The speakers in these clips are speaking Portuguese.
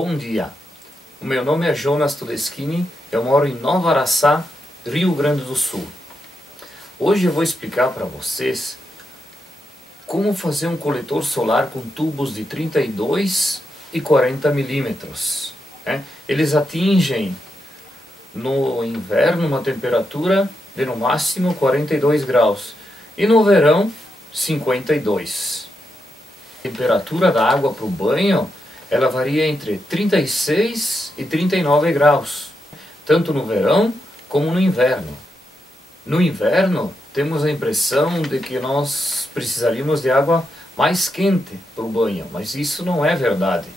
Bom dia, o meu nome é Jonas Todeschini, eu moro em Nova Araçá, Rio Grande do Sul. Hoje eu vou explicar para vocês como fazer um coletor solar com tubos de 32 e 40 milímetros. Eles atingem no inverno uma temperatura de no máximo 42 graus e no verão 52. A temperatura da água para o banho ela varia entre 36 e 39 graus, tanto no verão como no inverno. No inverno, temos a impressão de que nós precisaríamos de água mais quente para o banho, mas isso não é verdade.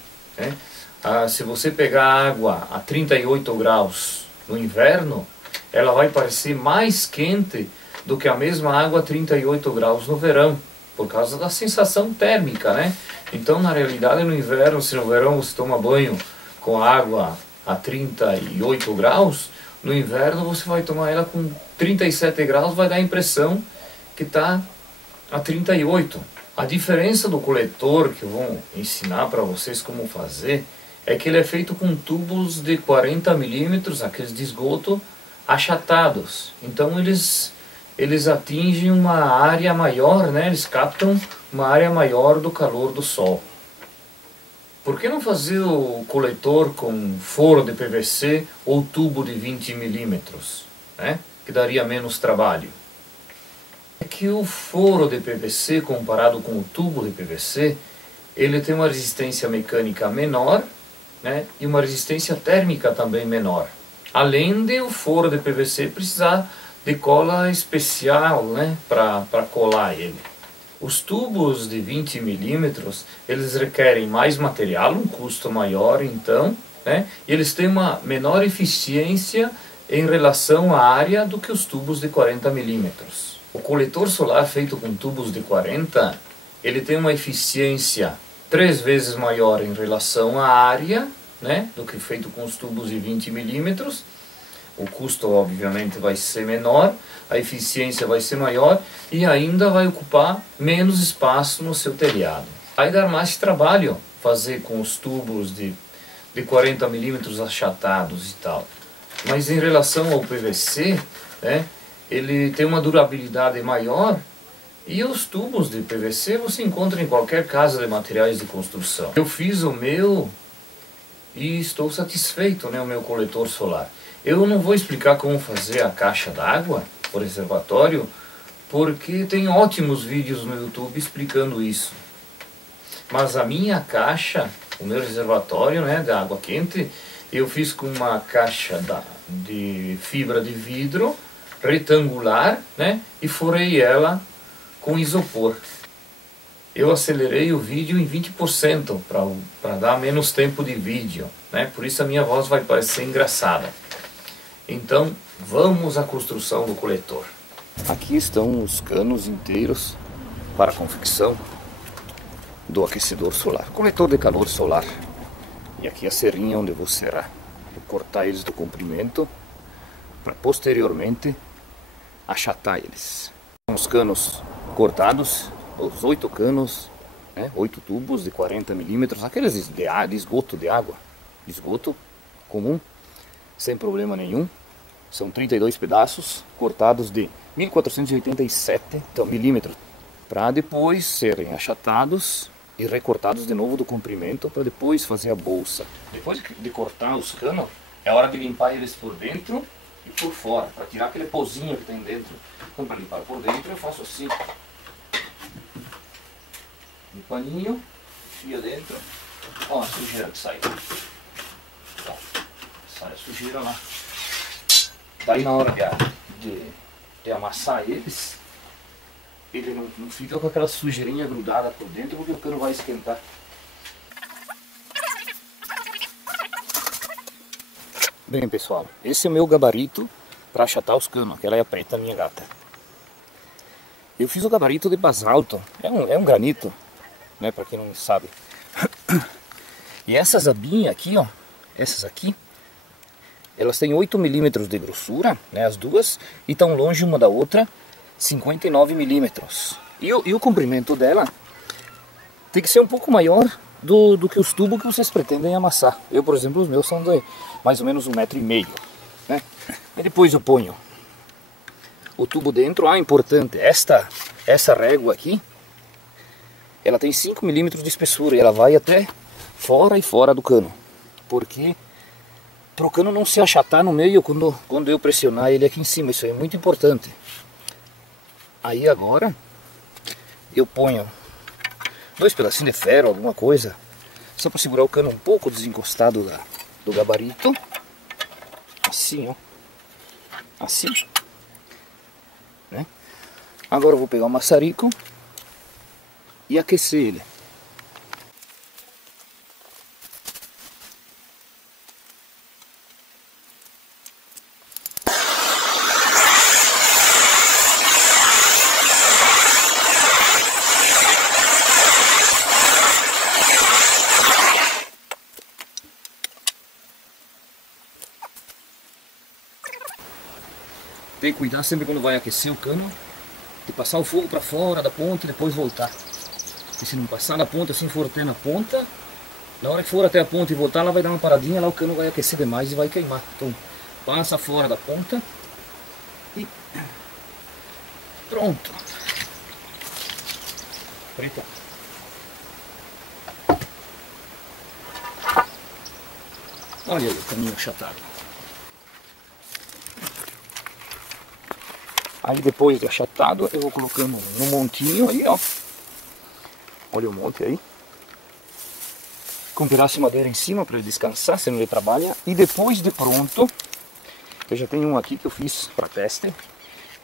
Se você pegar água a 38 graus no inverno, ela vai parecer mais quente do que a mesma água a 38 graus no verão, por causa da sensação térmica, Então, na realidade, no inverno, se no verão você toma banho com água a 38 graus, no inverno você vai tomar ela com 37 graus, vai dar a impressão que está a 38. A diferença do coletor, que eu vou ensinar para vocês como fazer, é que ele é feito com tubos de 40 milímetros, aqueles de esgoto, achatados. Então eles atingem uma área maior, eles captam uma área maior do calor do sol. Por que não fazer o coletor com foro de PVC ou tubo de 20 milímetros, que daria menos trabalho? É que o foro de PVC comparado com o tubo de PVC, ele tem uma resistência mecânica menor, e uma resistência térmica também menor. Além de o foro de PVC precisar de cola especial, para colar ele. Os tubos de 20 milímetros, eles requerem mais material, um custo maior então, e eles têm uma menor eficiência em relação à área do que os tubos de 40 milímetros. O coletor solar feito com tubos de 40, ele tem uma eficiência 3 vezes maior em relação à área, do que feito com os tubos de 20 milímetros. O custo obviamente vai ser menor, a eficiência vai ser maior e ainda vai ocupar menos espaço no seu telhado. Vai dar mais trabalho fazer com os tubos de 40 milímetros achatados e tal. Mas em relação ao PVC, ele tem uma durabilidade maior e os tubos de PVC você encontra em qualquer casa de materiais de construção. Eu fiz o meu e estou satisfeito, o meu coletor solar. Eu não vou explicar como fazer a caixa d'água, o reservatório, porque tem ótimos vídeos no YouTube explicando isso. Mas a minha caixa, o meu reservatório, da água quente, eu fiz com uma caixa de fibra de vidro retangular, e forei ela com isopor. Eu acelerei o vídeo em 20% para dar menos tempo de vídeo, por isso a minha voz vai parecer engraçada. Então, vamos à construção do coletor. Aqui estão os canos inteiros para a confecção do aquecedor solar, coletor de calor solar. E aqui a serrinha onde vou serrar. Vou cortar eles do comprimento para posteriormente achatar eles. Os canos cortados, os 8 canos, 8 tubos de 40 milímetros, aqueles de esgoto de água, esgoto comum, sem problema nenhum. São 32 pedaços cortados de 1487 milímetros para depois serem achatados e recortados de novo do comprimento para depois fazer a bolsa. Depois de cortar os canos, é hora de limpar eles por dentro e por fora, para tirar aquele pozinho que tem dentro. Então, para limpar por dentro eu faço assim. Um paninho, enfia dentro. Olha a sujeira que sai. Sai a sujeira lá. Daí na hora de amassar eles, ele não fica com aquela sujeirinha grudada por dentro, porque o cano vai esquentar. Bem pessoal, esse é o meu gabarito para achatar os canos, aquela é a preta minha gata. Eu fiz o gabarito de basalto, é um granito, para quem não sabe. E essas abinhas aqui, essas aqui, elas têm 8 milímetros de grossura, as duas, e estão longe uma da outra, 59 milímetros. E o comprimento dela tem que ser um pouco maior do que os tubos que vocês pretendem amassar. Eu, por exemplo, os meus são de mais ou menos 1,5 m, né? E depois eu ponho o tubo dentro. Ah, importante, essa régua aqui, ela tem 5 milímetros de espessura e ela vai até fora e fora do cano, porque para o cano não se achatar no meio quando eu pressionar ele aqui em cima. Isso aí é muito importante. Aí agora eu ponho 2 pedacinhos de ferro, alguma coisa, só para segurar o cano um pouco desencostado do gabarito. Assim, ó. Assim. Né? Agora eu vou pegar o maçarico e aquecer ele. Tem que cuidar sempre quando vai aquecer o cano de passar o fogo para fora da ponta e depois voltar. E se não passar na ponta, assim for até na ponta, na hora que for até a ponta e voltar, ela vai dar uma paradinha, lá o cano vai aquecer demais e vai queimar. Então passa fora da ponta e pronto. Frita. Olha aí o caminho achatado. Aí depois de achatado eu vou colocando no montinho aí, ó. Olha o monte aí. Com um pedaço de madeira em cima para ele descansar, senão ele trabalha. E depois de pronto, eu já tenho um aqui que eu fiz para teste.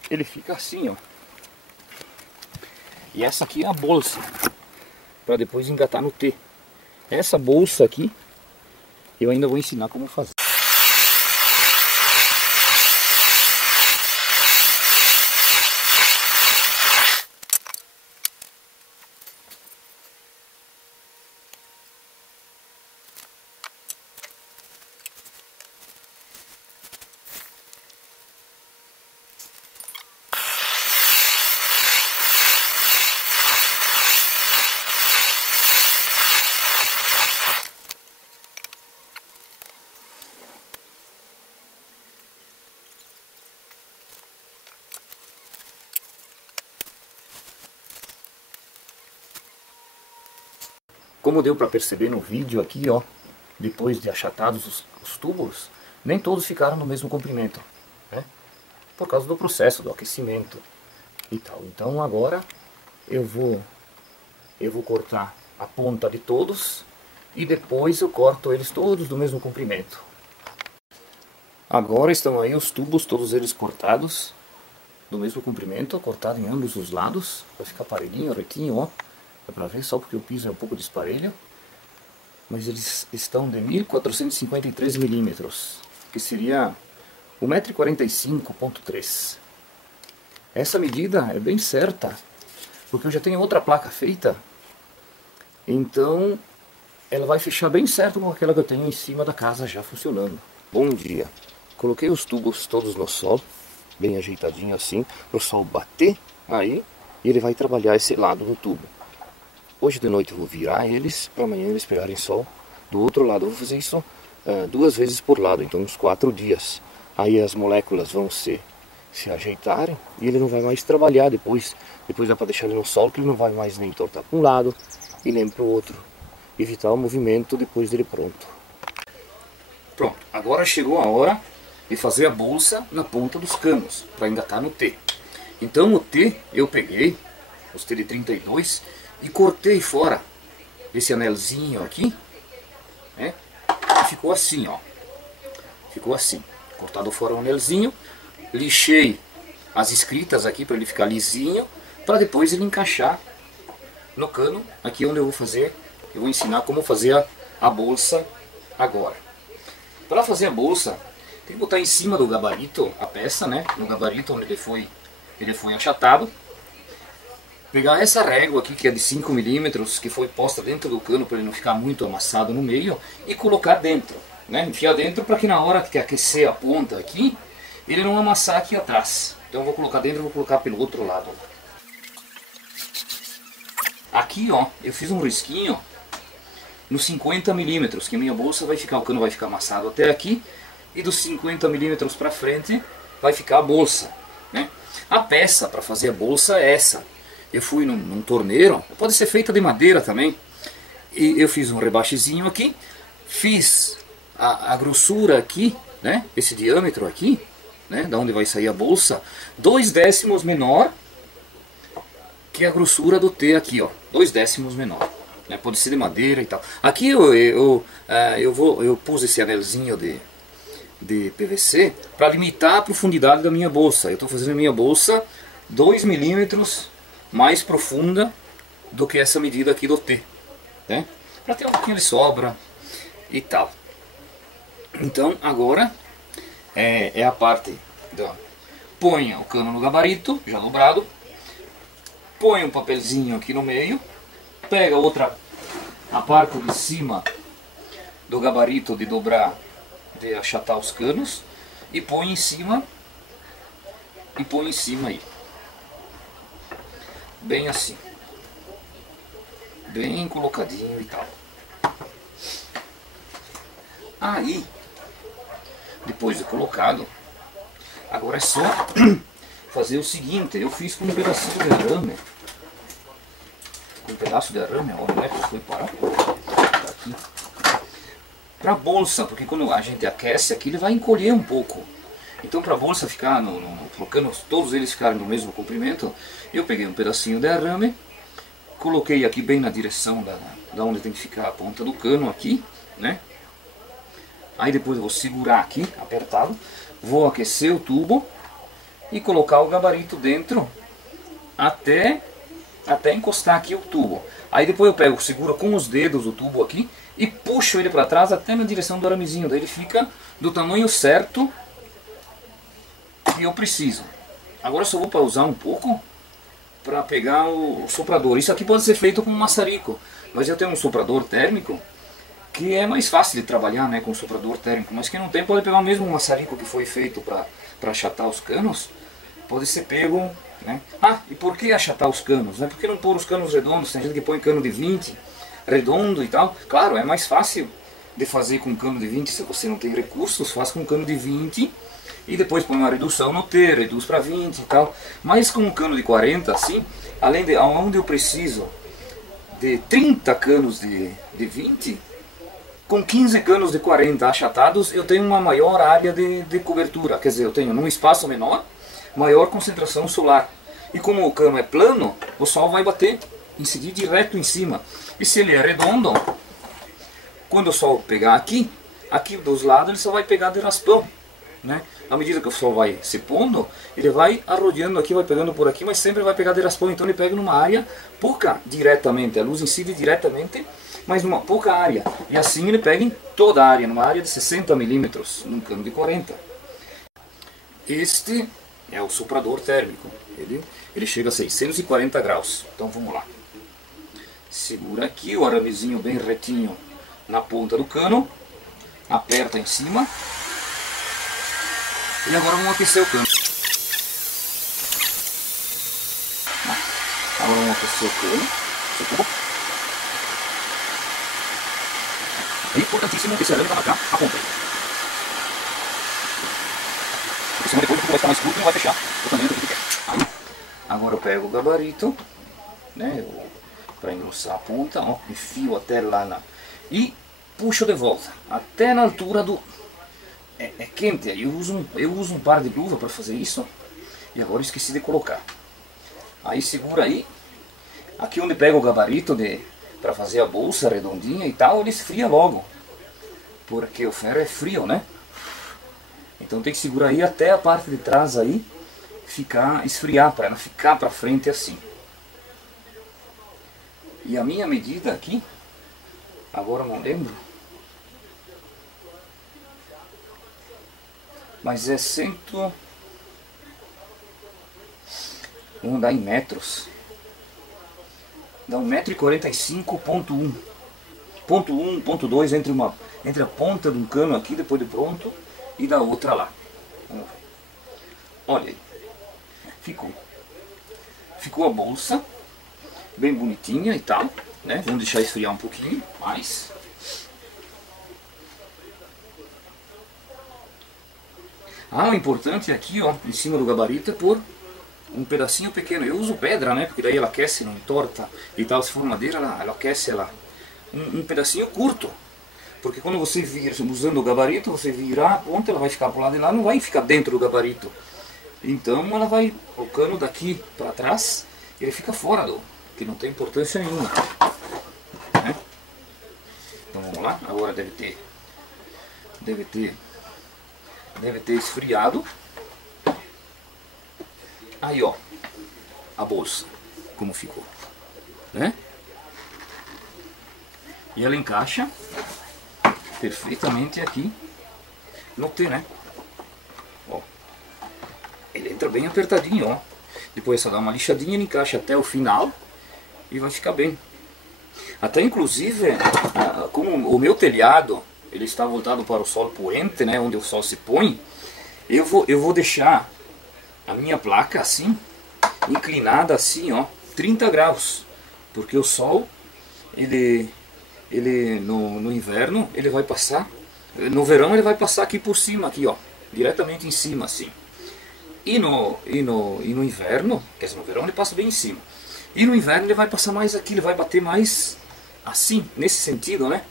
Ele fica assim, ó. E essa aqui é a bolsa, para depois engatar no T. Essa bolsa aqui, eu ainda vou ensinar como fazer. Como deu para perceber no vídeo aqui, ó, depois de achatados os tubos, nem todos ficaram no mesmo comprimento, né? Por causa do processo do aquecimento e tal. Então agora eu vou cortar a ponta de todos e depois eu corto eles todos do mesmo comprimento. Agora estão aí os tubos, todos eles cortados do mesmo comprimento, cortado em ambos os lados, vai ficar parelhinho, retinho, ó. É para ver só porque o piso é um pouco disparelho, mas eles estão de 1453 milímetros, que seria 1,45 m. Essa medida é bem certa, porque eu já tenho outra placa feita, então ela vai fechar bem certo com aquela que eu tenho em cima da casa já funcionando. Bom dia! Coloquei os tubos todos no sol, bem ajeitadinho assim, para o sol bater aí, e ele vai trabalhar esse lado do tubo. Hoje de noite eu vou virar eles para amanhã eles pegarem sol do outro lado. Eu vou fazer isso 2 vezes por lado, então uns 4 dias. Aí as moléculas vão se ajeitarem e ele não vai mais trabalhar depois. Depois dá para deixar ele no sol, que ele não vai mais nem tortar para um lado e nem para o outro. Evitar o movimento depois dele pronto. Pronto, agora chegou a hora de fazer a bolsa na ponta dos canos para engatar no T. Então o T eu peguei, os T de 32, e cortei fora esse anelzinho aqui, né? E ficou assim, ó. Ficou assim, cortado fora o anelzinho, lixei as escritas aqui para ele ficar lisinho, para depois ele encaixar no cano, aqui onde eu vou ensinar como fazer a bolsa agora. Para fazer a bolsa, tem que botar em cima do gabarito a peça, né? No gabarito onde ele foi achatado. Pegar essa régua aqui, que é de 5 milímetros, que foi posta dentro do cano para ele não ficar muito amassado no meio, e colocar dentro, né? Enfiar dentro para que na hora que aquecer a ponta aqui, ele não amassar aqui atrás. Então eu vou colocar dentro e vou colocar pelo outro lado. Aqui, ó, eu fiz um risquinho nos 50 milímetros, que minha bolsa vai ficar, o cano vai ficar amassado até aqui, e dos 50 milímetros para frente vai ficar a bolsa, né? A peça para fazer a bolsa é essa. Eu fui num torneiro, pode ser feita de madeira também, e eu fiz um rebaixezinho aqui, fiz a grossura aqui, né? Esse diâmetro aqui, né? Da onde vai sair a bolsa, 2 décimos menor que a grossura do T aqui, ó, 2 décimos menor, né? Pode ser de madeira e tal. Aqui eu pus esse anelzinho de PVC para limitar a profundidade da minha bolsa. Eu estou fazendo a minha bolsa 2 milímetros mais profunda do que essa medida aqui do T, né? Para ter um pouquinho de sobra e tal. Então agora é a parte da... Ponha o cano no gabarito, já dobrado. Põe um papelzinho aqui no meio. Pega a parte de cima do gabarito de dobrar, de achatar os canos. E põe em cima. E põe em cima aí. Bem assim. Bem colocadinho e tal. Aí, depois de colocado, agora é só fazer o seguinte. Eu fiz com um pedacinho de arame. Com um pedaço de arame, onde é que foi parar? Tá aqui. Para a bolsa, porque quando a gente aquece aqui, ele vai encolher um pouco. Então, para a bolsa ficar, colocando todos eles ficarem no mesmo comprimento, eu peguei um pedacinho de arame, coloquei aqui bem na direção da onde tem que ficar a ponta do cano aqui, né? Aí depois eu vou segurar aqui, apertado, vou aquecer o tubo e colocar o gabarito dentro até encostar aqui o tubo. Aí depois eu seguro com os dedos o tubo aqui e puxo ele para trás até na direção do aramezinho. Daí ele fica do tamanho certo que eu preciso. Agora eu só vou pausar um pouco para pegar o soprador. Isso aqui pode ser feito com um maçarico, mas eu tenho um soprador térmico que é mais fácil de trabalhar, né, com soprador térmico. Mas quem não tem pode pegar o mesmo maçarico que foi feito para achatar os canos. Pode ser pego, né? Ah, e por que achatar os canos? Né? Por que não pôr os canos redondos? Tem gente que põe cano de 20 redondo e tal. Claro, é mais fácil de fazer com cano de 20. Se você não tem recursos, faz com cano de 20 e depois põe uma redução no T, reduz para 20 e tal. Mas com um cano de 40, assim, além de onde eu preciso de 30 canos de 20, com 15 canos de 40 achatados, eu tenho uma maior área de cobertura. Quer dizer, eu tenho num espaço menor, maior concentração solar. E como o cano é plano, o sol vai bater, incidir direto em cima. E se ele é redondo, quando o sol pegar aqui dos lados, ele só vai pegar de raspão, né? À medida que o sol vai se pondo, ele vai arrodeando aqui, vai pegando por aqui, mas sempre vai pegar de raspão. Então ele pega numa área pouca diretamente, a luz incide diretamente, mas numa pouca área. E assim ele pega em toda a área, numa área de 60 milímetros, num cano de 40. Este é o soprador térmico. Ele chega a 640 graus. Então vamos lá. Segura aqui o aramezinho bem retinho na ponta do cano. Aperta em cima. E agora vamos aquecer o cano. Agora vamos aquecer o cano. É importantíssimo que esse arame vai marcar a ponta. Porque senão depois vai ficar mais curto e não vai fechar o tamanho que quer. Aí, agora eu pego o gabarito, né, para engrossar a ponta, ó, enfio até lá e puxo de volta, até na altura do... É quente, eu uso um par de luva para fazer isso. E agora eu esqueci de colocar. Aí segura aí. Aqui onde pega o gabarito para fazer a bolsa redondinha e tal, ele esfria logo. Porque o ferro é frio, né? Então tem que segurar aí até a parte de trás aí esfriar, para ela ficar para frente assim. E a minha medida aqui, agora eu não lembro, mas é vamos dar em metros. Dá 1,45m, ponto 1, ponto 2 entre a ponta de um cano aqui, depois de pronto, e da outra lá. Vamos ver. Olha aí. Ficou a bolsa bem bonitinha e tal, né? Vamos deixar esfriar um pouquinho mais. Ah, o importante aqui, ó, em cima do gabarito é pôr um pedacinho pequeno. Eu uso pedra, né? Porque daí ela aquece, não entorta e tal. Se for madeira, ela aquece ela. Um pedacinho curto. Porque quando você vir usando o gabarito, você virar a ponta, ela vai ficar pro lado de lá, não vai ficar dentro do gabarito. Então ela vai, o cano daqui para trás, ele fica fora do, que não tem importância nenhuma. Né? Então vamos lá, agora deve ter esfriado. Aí ó, a bolsa, como ficou, né? E ela encaixa perfeitamente aqui no T, né? Ó, ele entra bem apertadinho, ó. Depois só dá uma lixadinha, ele encaixa até o final e vai ficar bem. Até inclusive, como o meu telhado ele está voltado para o solo poente, né, onde o sol se põe, eu vou deixar a minha placa assim, inclinada assim, ó, 30 graus, porque o sol, ele no inverno, ele vai passar, no verão ele vai passar aqui por cima, aqui ó, diretamente em cima assim. E no inverno, quer dizer, no verão ele passa bem em cima. E no inverno ele vai passar mais aqui, ele vai bater mais assim, nesse sentido, né?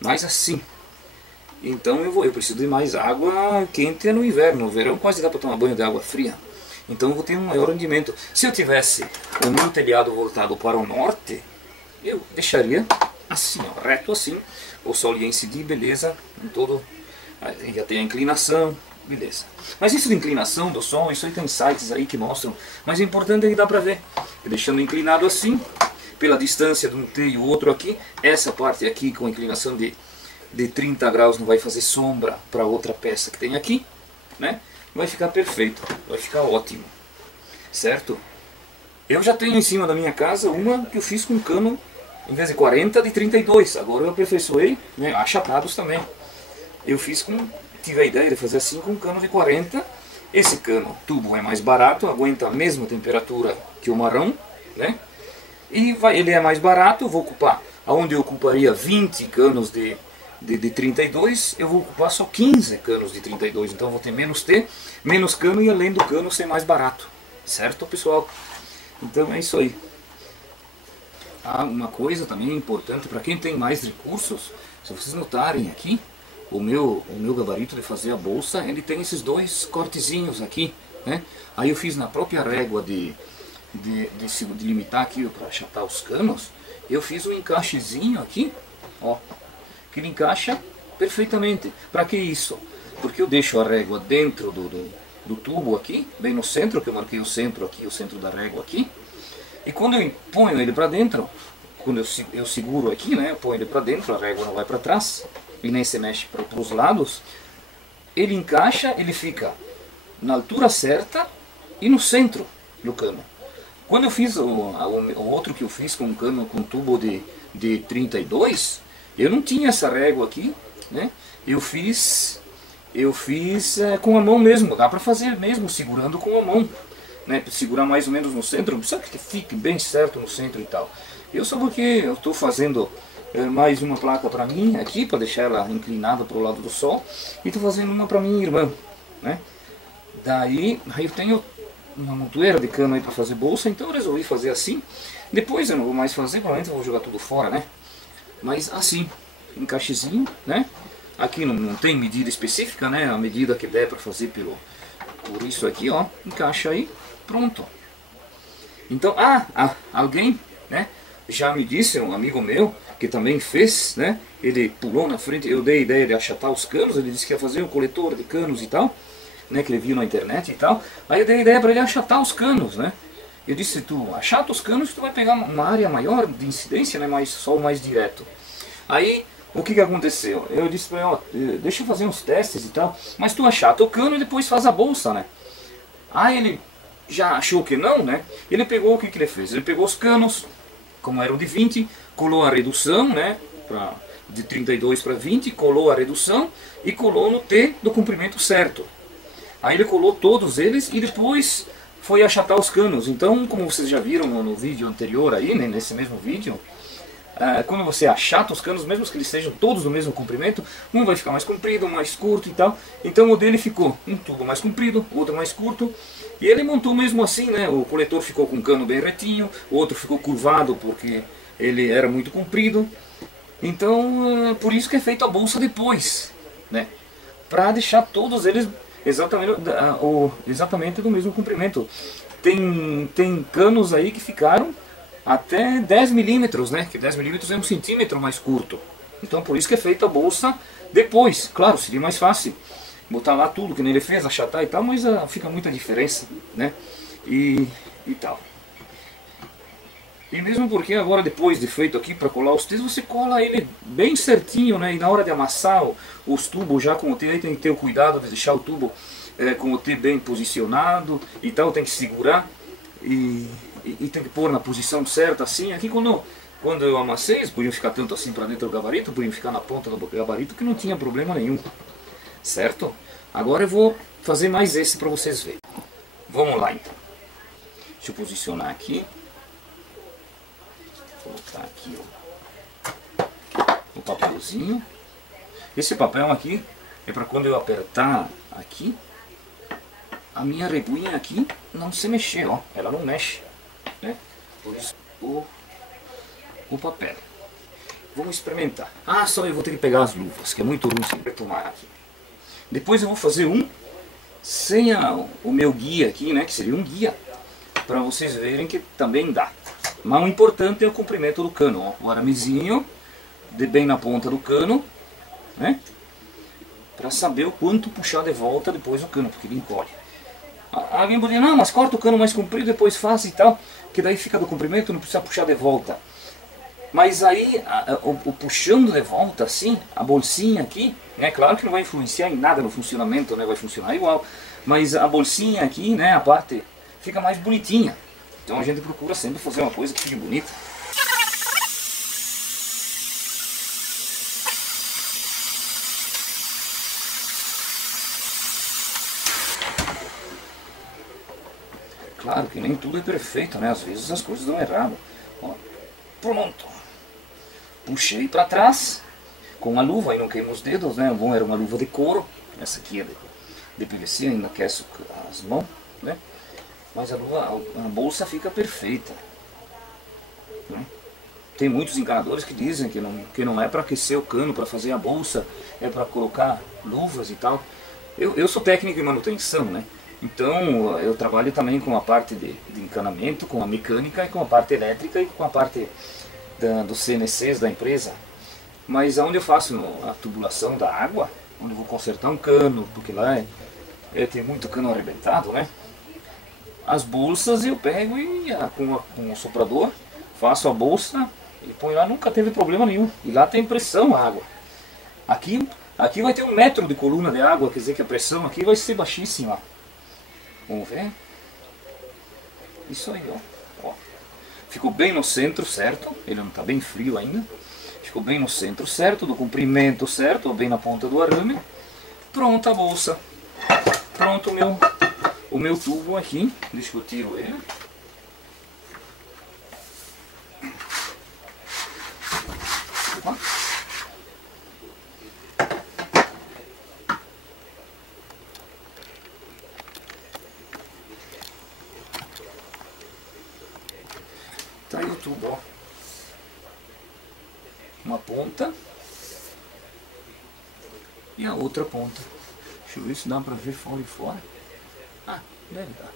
Mais assim. Então eu preciso de mais água quente no inverno. No verão quase dá para tomar banho de água fria. Então eu vou ter um maior rendimento. Se eu tivesse o meu telhado voltado para o norte, eu deixaria assim, ó, reto assim. O sol ia incidir, beleza, em todo, ia ter a inclinação, beleza. Mas isso de inclinação do sol, isso aí tem sites aí que mostram. Mas o importante é que dá para ver. Eu deixando inclinado assim, pela distância de um T e o outro aqui, essa parte aqui com inclinação de 30 graus não vai fazer sombra para outra peça que tem aqui, né? Vai ficar perfeito, vai ficar ótimo, certo? Eu já tenho em cima da minha casa uma que eu fiz com cano, em vez de 40, de 32. Agora eu aperfeiçoei, né, achatados também. Eu fiz tive a ideia de fazer assim com um cano de 40. Esse cano tubo é mais barato, aguenta a mesma temperatura que o marrão, né? E ele é mais barato, eu vou ocupar, onde eu ocuparia 20 canos de 32, eu vou ocupar só 15 canos de 32, então eu vou ter menos T, menos cano e além do cano ser mais barato, certo pessoal? Então é isso aí. Uma coisa também importante para quem tem mais recursos, se vocês notarem aqui, o meu gabarito de fazer a bolsa, ele tem esses dois cortezinhos aqui, né? Aí eu fiz na própria régua de limitar aqui para achatar os canos, eu fiz um encaixezinho aqui, ó, que ele encaixa perfeitamente. Para que isso? Porque eu deixo a régua dentro do tubo aqui, bem no centro, que eu marquei o centro aqui, o centro da régua aqui. E quando eu ponho ele para dentro, quando eu seguro aqui, né, eu ponho ele para dentro, a régua não vai para trás, e nem se mexe para os lados, ele encaixa, ele fica na altura certa e no centro do cano. Quando eu fiz o outro que eu fiz com um cano com tubo de 32, eu não tinha essa régua aqui, né? Eu fiz com a mão mesmo, dá para fazer mesmo segurando com a mão, né? Segurar mais ou menos no centro, não precisa que fique bem certo no centro e tal. Eu só porque eu estou fazendo mais uma placa para mim aqui, para deixar ela inclinada para o lado do sol, e estou fazendo uma para minha irmã, né? Daí eu tenho uma montoeira de cano aí para fazer bolsa, então eu resolvi fazer assim. Depois eu não vou mais fazer, provavelmente eu vou jogar tudo fora, né? Mas assim, encaixezinho, né? Aqui não tem medida específica, né? A medida que der para fazer por isso aqui, ó, encaixa aí, pronto. Então, alguém, né? Já me disse, um amigo meu, que também fez, né? Ele pulou na frente, eu dei a ideia de achatar os canos, ele disse que ia fazer um coletor de canos e tal, né? Que ele viu na internet e tal. Aí eu dei a ideia para ele achatar os canos, né? Eu disse, tu achata os canos, tu vai pegar uma área maior de incidência, né? Mais sol mais direto. Aí, o que aconteceu? Eu disse para ele, ó, deixa eu fazer uns testes e tal, mas tu achata o cano e depois faz a bolsa, né? Aí ele já achou que não, né? Ele pegou, o que ele fez? Ele pegou os canos, como eram de 20, colou a redução, né? De 32 para 20, colou a redução e colou no T do comprimento certo. Aí ele colou todos eles e depois foi achatar os canos. Então, como vocês já viram no vídeo anterior aí, né, nesse mesmo vídeo, quando você achata os canos, mesmo que eles sejam todos do mesmo comprimento, um vai ficar mais comprido, mais curto e tal. Então o dele ficou um tubo mais comprido, outro mais curto. E ele montou mesmo assim, né? O coletor ficou com o cano bem retinho, o outro ficou curvado porque ele era muito comprido. Então, por isso que é feita a bolsa depois, né? Para deixar todos eles exatamente do mesmo comprimento. Tem canos aí que ficaram até 10 milímetros, né? Que 10 milímetros é 1 centímetro mais curto. Então, por isso que é feita a bolsa depois. Claro, seria mais fácil botar lá tudo que nem ele fez, achatar e tal, mas fica muita diferença, né? E tal. E mesmo porque agora, depois de feito aqui para colar os T's, você cola ele bem certinho, né? E na hora de amassar os tubos já com o T, aí tem que ter o cuidado de deixar o tubo com o T bem posicionado e tal, tem que segurar e tem que pôr na posição certa assim. Aqui quando eu amassei, eles podiam ficar tanto assim para dentro do gabarito, podiam ficar na ponta do gabarito, que não tinha problema nenhum, certo? Agora eu vou fazer mais esse para vocês verem. Vamos lá então. Deixa eu posicionar aqui. Vou colocar aqui o papelzinho. Esse papel aqui é para quando eu apertar aqui, a minha reguinha aqui não se mexer, ó. Ela não mexe, né? Por isso o papel. Vamos experimentar. Só eu vou ter que pegar as luvas, que é muito ruim sempre tomar aqui. Depois eu vou fazer um sem o meu guia aqui, né? Que seria um guia, para vocês verem que também dá. Mas o importante é o comprimento do cano, ó. O aramezinho bem na ponta do cano, né? Para saber o quanto puxar de volta depois o cano, porque ele encolhe. Alguém poderia, não, mas corta o cano mais comprido, depois faz e tal, que daí fica do comprimento, não precisa puxar de volta. Mas aí, o puxando de volta assim, a bolsinha aqui, né? Claro que não vai influenciar em nada no funcionamento, né? Vai funcionar igual. Mas a bolsinha aqui, né? A parte fica mais bonitinha. Então a gente procura sempre fazer uma coisa que fique bonita. Claro que nem tudo é perfeito, né? Às vezes as coisas dão errado. Ó, pronto. Puxei para trás com a luva, aí não queimo os dedos, né? Bom, era uma luva de couro. Essa aqui é de PVC, ainda aquece as mãos, né? Mas a bolsa fica perfeita, né? Tem muitos encanadores que dizem que não é para aquecer o cano, para fazer a bolsa, é para colocar luvas e tal. Eu sou técnico em manutenção, né? Então eu trabalho também com a parte de encanamento, com a mecânica e com a parte elétrica e com a parte dos CNCs da empresa. Mas onde eu faço a tubulação da água, onde eu vou consertar um cano, porque lá tem muito cano arrebentado, né? As bolsas eu pego e com o soprador faço a bolsa e põe lá, nunca teve problema nenhum. E lá tem pressão a água. Aqui vai ter 1 metro de coluna de água, quer dizer que a pressão aqui vai ser baixíssima. Vamos ver? Isso aí, ó. Ficou bem no centro certo, ele não está bem frio ainda. Ficou bem no centro certo, do comprimento certo, bem na ponta do arame. Pronta a bolsa. Pronto o meu tubo aqui. Deixa eu tiro ele. Tá aí o tubo, ó. Uma ponta e a outra ponta. Deixa eu ver se dá pra ver fora e fora. Deve dar.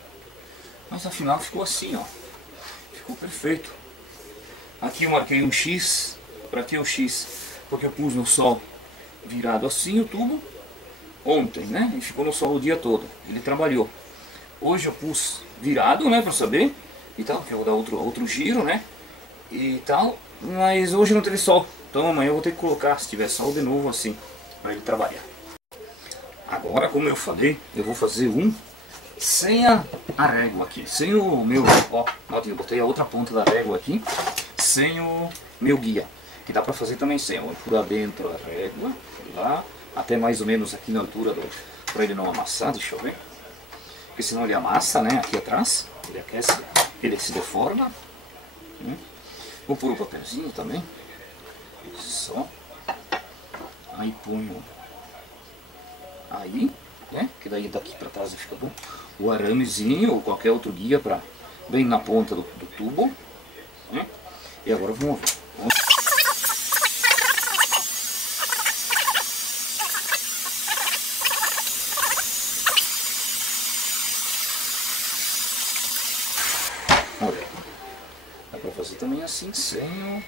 Mas afinal ficou assim, ó. Ficou perfeito. Aqui eu marquei um X. Pra que o X? Porque eu pus no sol virado assim o tubo ontem, né? E ficou no sol o dia todo. Ele trabalhou. Hoje eu pus virado, né? Pra saber. E tal, que eu vou dar outro giro, né? E tal. Mas hoje não teve sol. Então amanhã eu vou ter que colocar, se tiver sol, de novo assim, para ele trabalhar. Agora, como eu falei, eu vou fazer um sem a régua aqui, sem o meu, ó, eu botei a outra ponta da régua aqui, sem o meu guia, que dá para fazer também sem, eu vou furar dentro a régua, lá, até mais ou menos aqui na altura, para ele não amassar, deixa eu ver, porque senão ele amassa, né, aqui atrás, ele aquece, ele se deforma, Vou pôr o papelzinho também. Só. Aí ponho aí, né? Que daí daqui pra trás fica bom. O aramezinho ou qualquer outro guia para bem na ponta do tubo, né? E agora vamos ver. Olha, dá para fazer também assim, sem.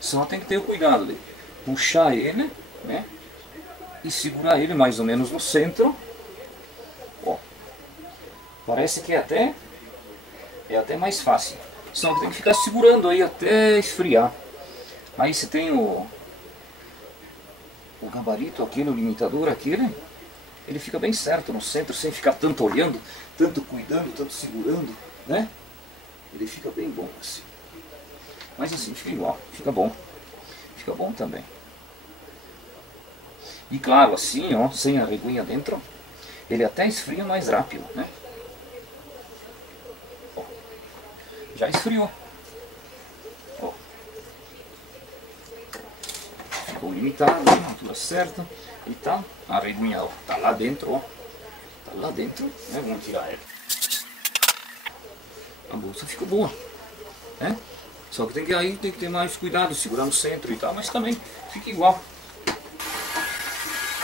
Só tem que ter o cuidado de puxar ele, né? E segurar ele mais ou menos no centro. Ó, parece que é até mais fácil. Só que tem que ficar segurando aí até esfriar. Aí você tem o gabarito aqui, no limitador aquele, ele fica bem certo no centro, sem ficar tanto olhando, tanto cuidando, tanto segurando, né? Ele fica bem bom assim. Mas assim, fica igual, fica bom. Fica bom também. E claro, assim, ó, sem a reguinha dentro, ele até esfria mais rápido, né? Ó, já esfriou. Ó. Ficou limitado, na altura certa. E tá, a reguinha, ó, tá lá dentro, ó. Tá lá dentro, né? Vamos tirar ela. A bolsa ficou boa, né? Só que tem que ter mais cuidado, segurar no centro e tal, mas também fica igual.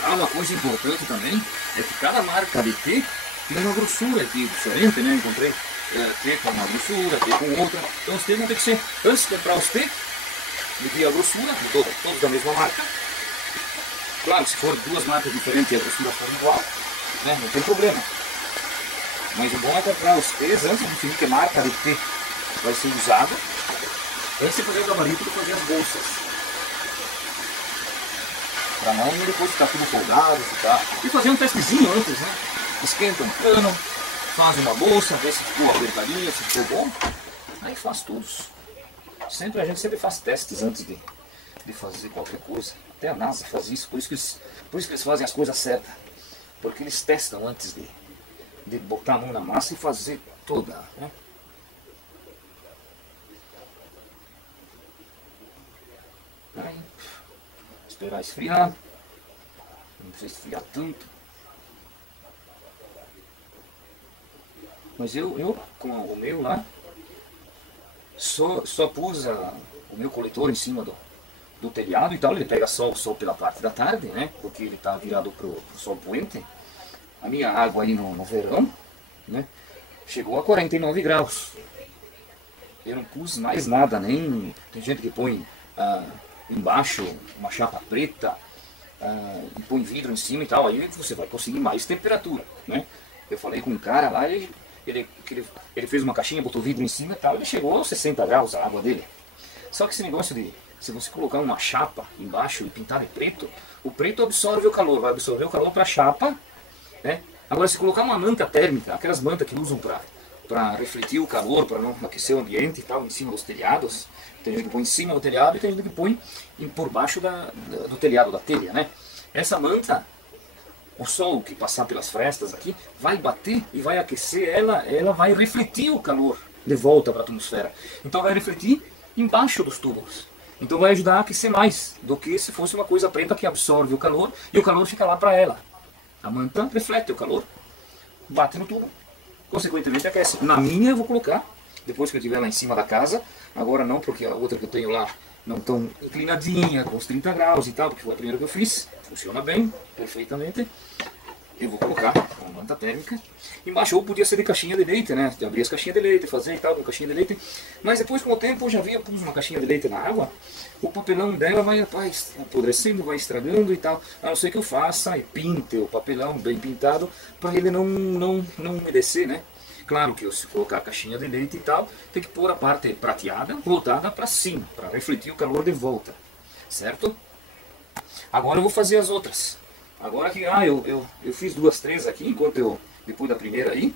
Ah, uma coisa importante também é que cada marca de T tem uma grossura aqui diferente, né? Encontrei T com uma grossura, T com outra. Então os T vão ter que ser, antes de comprar os T, medir a grossura, todos da mesma marca. Claro, se for duas marcas diferentes e a grossura for igual, né? Não tem problema. Mas o bom é comprar os T's antes de definir que marca de T vai ser usada. Antes de fazer o gabarito, de fazer as bolsas. Para não depois ficar tudo folgado e fazer um testezinho antes, né? Esquenta um pano, faz uma bolsa, vê se ficou apertadinha, se ficou bom. Aí faz todos. A gente sempre faz testes antes de fazer qualquer coisa. Até a NASA faz isso, por isso que eles fazem as coisas certas. Porque eles testam antes de botar a mão na massa e fazer toda, né? Aí, esperar esfriar, não precisa esfriar tanto. Mas eu com o meu lá, só pus o meu coletor em cima do telhado e tal. Ele pega sol pela parte da tarde, né? Porque ele está virado pro sol poente. A minha água aí no verão, né? Chegou a 49 graus. Eu não pus mais nada, nem... Tem gente que põe embaixo uma chapa preta e põe vidro em cima e tal, aí você vai conseguir mais temperatura, né? Eu falei com um cara lá, ele fez uma caixinha, botou vidro em cima e tal, ele chegou a 60 graus a água dele. Só que esse negócio de, se você colocar uma chapa embaixo e pintar de preto, o preto absorve o calor, vai absorver o calor para a chapa, né? Agora, se colocar uma manta térmica, aquelas mantas que usam para refletir o calor, para não aquecer o ambiente e tal, em cima dos telhados. Tem gente que põe em cima do telhado e tem gente que põe por baixo do telhado, da telha, né? Essa manta, o sol que passar pelas frestas aqui, vai bater e vai aquecer ela vai refletir o calor de volta para a atmosfera. Então vai refletir embaixo dos tubos. Então vai ajudar a aquecer mais do que se fosse uma coisa preta que absorve o calor e o calor fica lá para ela. A manta reflete o calor, bate no tubo, consequentemente aquece. Na minha eu vou colocar, depois que eu estiver lá em cima da casa, agora não, porque a outra que eu tenho lá não tão inclinadinha, com os 30 graus e tal, porque foi a primeira que eu fiz, funciona bem, perfeitamente. Eu vou colocar uma manta térmica. Embaixo ou podia ser de caixinha de leite, né? De abrir as caixinhas de leite, fazer e tal, com caixinha de leite. Mas depois, com o tempo, eu já vi, eu pus uma caixinha de leite na água, o papelão dela vai apodrecendo, vai estragando e tal. A não ser que eu faça e pinte o papelão bem pintado, para ele não umedecer, né? Claro que se colocar a caixinha de leite e tal, tem que pôr a parte prateada voltada para cima, para refletir o calor de volta, certo? Agora eu vou fazer as outras. Agora que eu fiz 2, 3 aqui, depois da primeira aí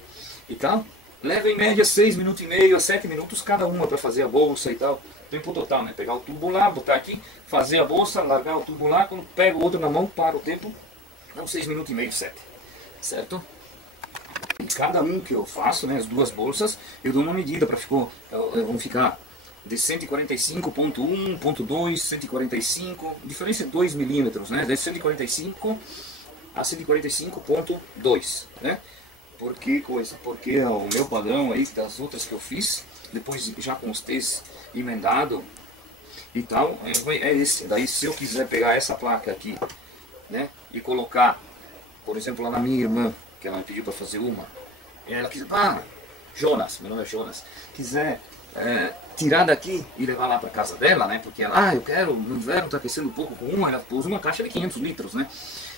e tal, leva em média 6 minutos e meio a 7 minutos cada uma para fazer a bolsa e tal. Tempo total, né? Pegar o tubo lá, botar aqui, fazer a bolsa, largar o tubo lá, quando pega o outro na mão, para o tempo, dá 6 minutos e meio, 7, certo? Cada um que eu faço, né, as 2 bolsas, eu dou uma medida para vão ficar de 145.1.2, 145, diferença é 2 milímetros, né? De 145 a 145.2, né? Por que coisa? Porque o meu padrão aí, das outras que eu fiz, depois já com os T's emendado e tal, é esse. Daí se eu quiser pegar essa placa aqui, né? E colocar, por exemplo, lá na minha irmã, que ela me pediu para fazer uma, e ela quis, Jonas, meu nome é Jonas, quiser tirar daqui e levar lá para casa dela, né? Porque ela, eu quero, no inverno tá aquecendo um pouco com uma, ela pôs uma caixa de 500 litros, né?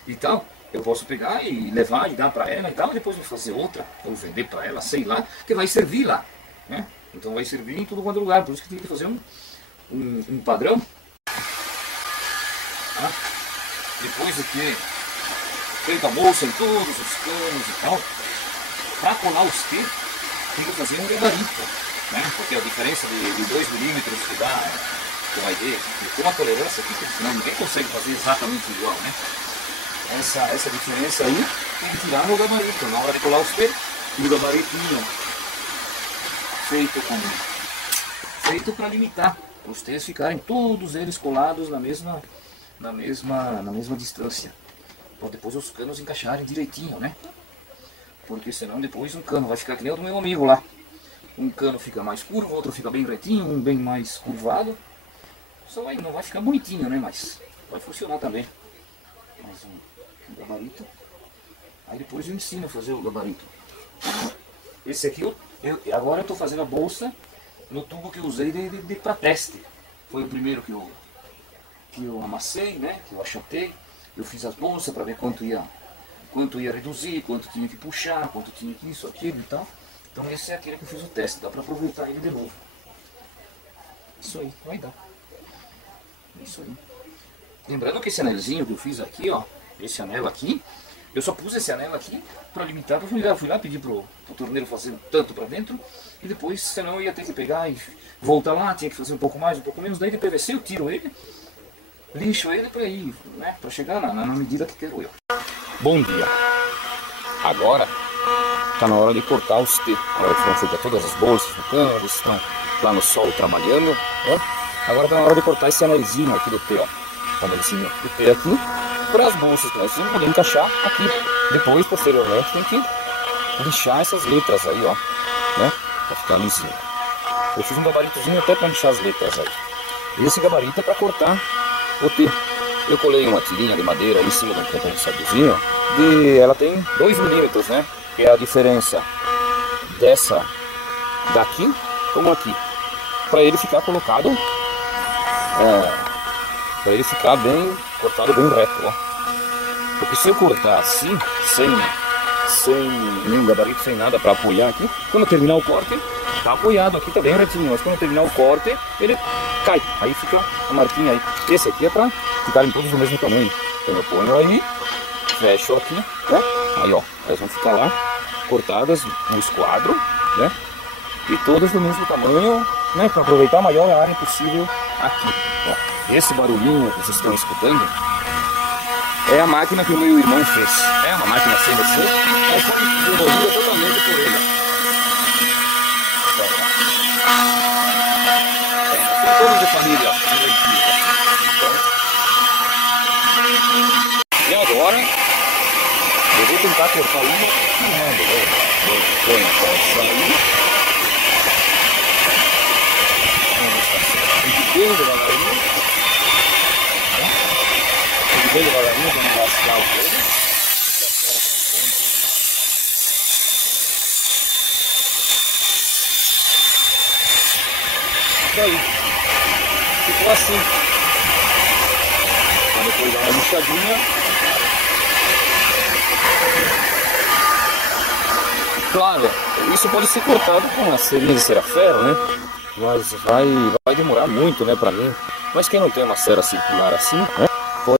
E tal, eu posso pegar e levar e dar para ela e tal, e depois vou fazer outra, ou vender para ela, sei lá, que vai servir lá, né? Então vai servir em tudo quanto é lugar, por isso que tem que fazer um padrão. Tá? Depois de ter feito a bolsa em todos os canos e tal, para colar os T, tem que fazer um gabarito, né? Porque a diferença de 2 milímetros que dá, você vai ver, tem uma tolerância aqui, porque senão ninguém consegue fazer exatamente igual, né? Essa diferença aí tem que tirar no gabarito, na hora de colar os T, o gabaritinho feito para limitar os T's ficarem todos eles colados na mesma distância, para depois os canos encaixarem direitinho, né? Porque senão depois um cano vai ficar que nem o do meu amigo lá. Um cano fica mais curvo, outro fica bem retinho, um bem mais curvado. Só não vai ficar bonitinho, né? Mas vai funcionar também. Mais um gabarito. Aí depois eu ensino a fazer o gabarito. Esse aqui, agora eu estou fazendo a bolsa no tubo que eu usei para teste. Foi o primeiro que eu amassei, né? Que eu achatei. Eu fiz as bolsas para ver quanto ia reduzir, quanto tinha que puxar, quanto tinha que isso, aquilo e tal. Então esse é aquele que eu fiz o teste, dá para aproveitar ele de novo. Isso aí, vai dar. Isso aí. Lembrando que esse anelzinho que eu fiz aqui, ó, esse anel aqui, eu só pus esse anel aqui para limitar, eu fui lá pedir pro torneiro fazer tanto para dentro, e depois, senão eu ia ter que pegar e voltar lá, tinha que fazer um pouco mais, um pouco menos, daí de PVC eu tiro ele, lixo ele para ir, né, para chegar na medida que quero eu. Bom dia! Agora está na hora de cortar os T. Agora que foram feitas todas as bolsas no cano, eles estão lá no sol trabalhando, né? Agora está na hora de cortar esse anelzinho aqui do T, ó. O anelzinho do T aqui, para as bolsas que nós vamos poder encaixar aqui. Depois, posteriormente, tem que lixar essas letras aí, ó, né? Para ficar lisinho. Eu fiz um gabaritozinho até para lixar as letras aí. Esse gabarito é para cortar o T. Eu colei uma tirinha de madeira em cima de um compensadorzinho, ela tem 2 milímetros, né? Que é a diferença dessa daqui como aqui, para ele ficar colocado, para ele ficar bem cortado, bem reto, ó. Porque se eu cortar assim, sem nenhum gabarito, sem nada para apoiar aqui, quando eu terminar o corte, tá apoiado aqui, tá bem retinho, mas quando eu terminar o corte, ele cai, aí fica a marquinha aí. Esse aqui é para ficarem todos do mesmo tamanho. Então eu ponho aí, fecho aqui, né? Aí ó, elas vão ficar lá cortadas no esquadro, né? E todas do mesmo tamanho, né? Para aproveitar a maior área possível aqui. Ó, esse barulhinho que vocês estão escutando é a máquina que o meu irmão fez. É uma máquina CNC, mas foi desenvolvida totalmente por ele. São todos de família. E agora eu vou tentar cortar uma filmando, né? Vou começar a sair. Tem que bem devagarinho. Tem que bem devagarinho para não lascar o dedo. Isso aí. Ficou assim. Depois dá uma lixadinha. Claro, isso pode ser cortado com uma seringa de cera-ferro, né? Mas vai demorar muito, né, pra mim. Mas quem não tem uma cera circular assim, né, pode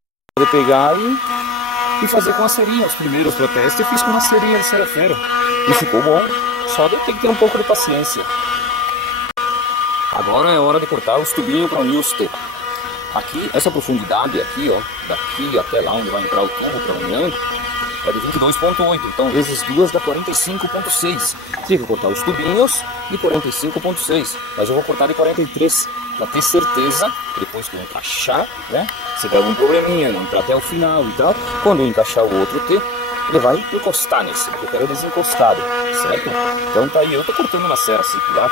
pegar e fazer com a serinha. Os primeiros protestos eu fiz com uma serinha de cera-ferro e ficou bom. Só tem que ter um pouco de paciência. Agora é hora de cortar os tubinhos para unir os T. Aqui, essa profundidade aqui, ó, daqui até lá onde vai entrar o tubo para união, é de 22,8, então vezes 2 dá 45,6. Tem que cortar os tubinhos de 45,6, mas eu vou cortar de 43, para ter certeza que depois que eu encaixar, né, se der algum probleminha, entrar até o final e tal, quando eu encaixar o outro T, ele vai encostar nesse, porque eu quero desencostado, certo? Então tá aí, eu tô cortando na serra circular,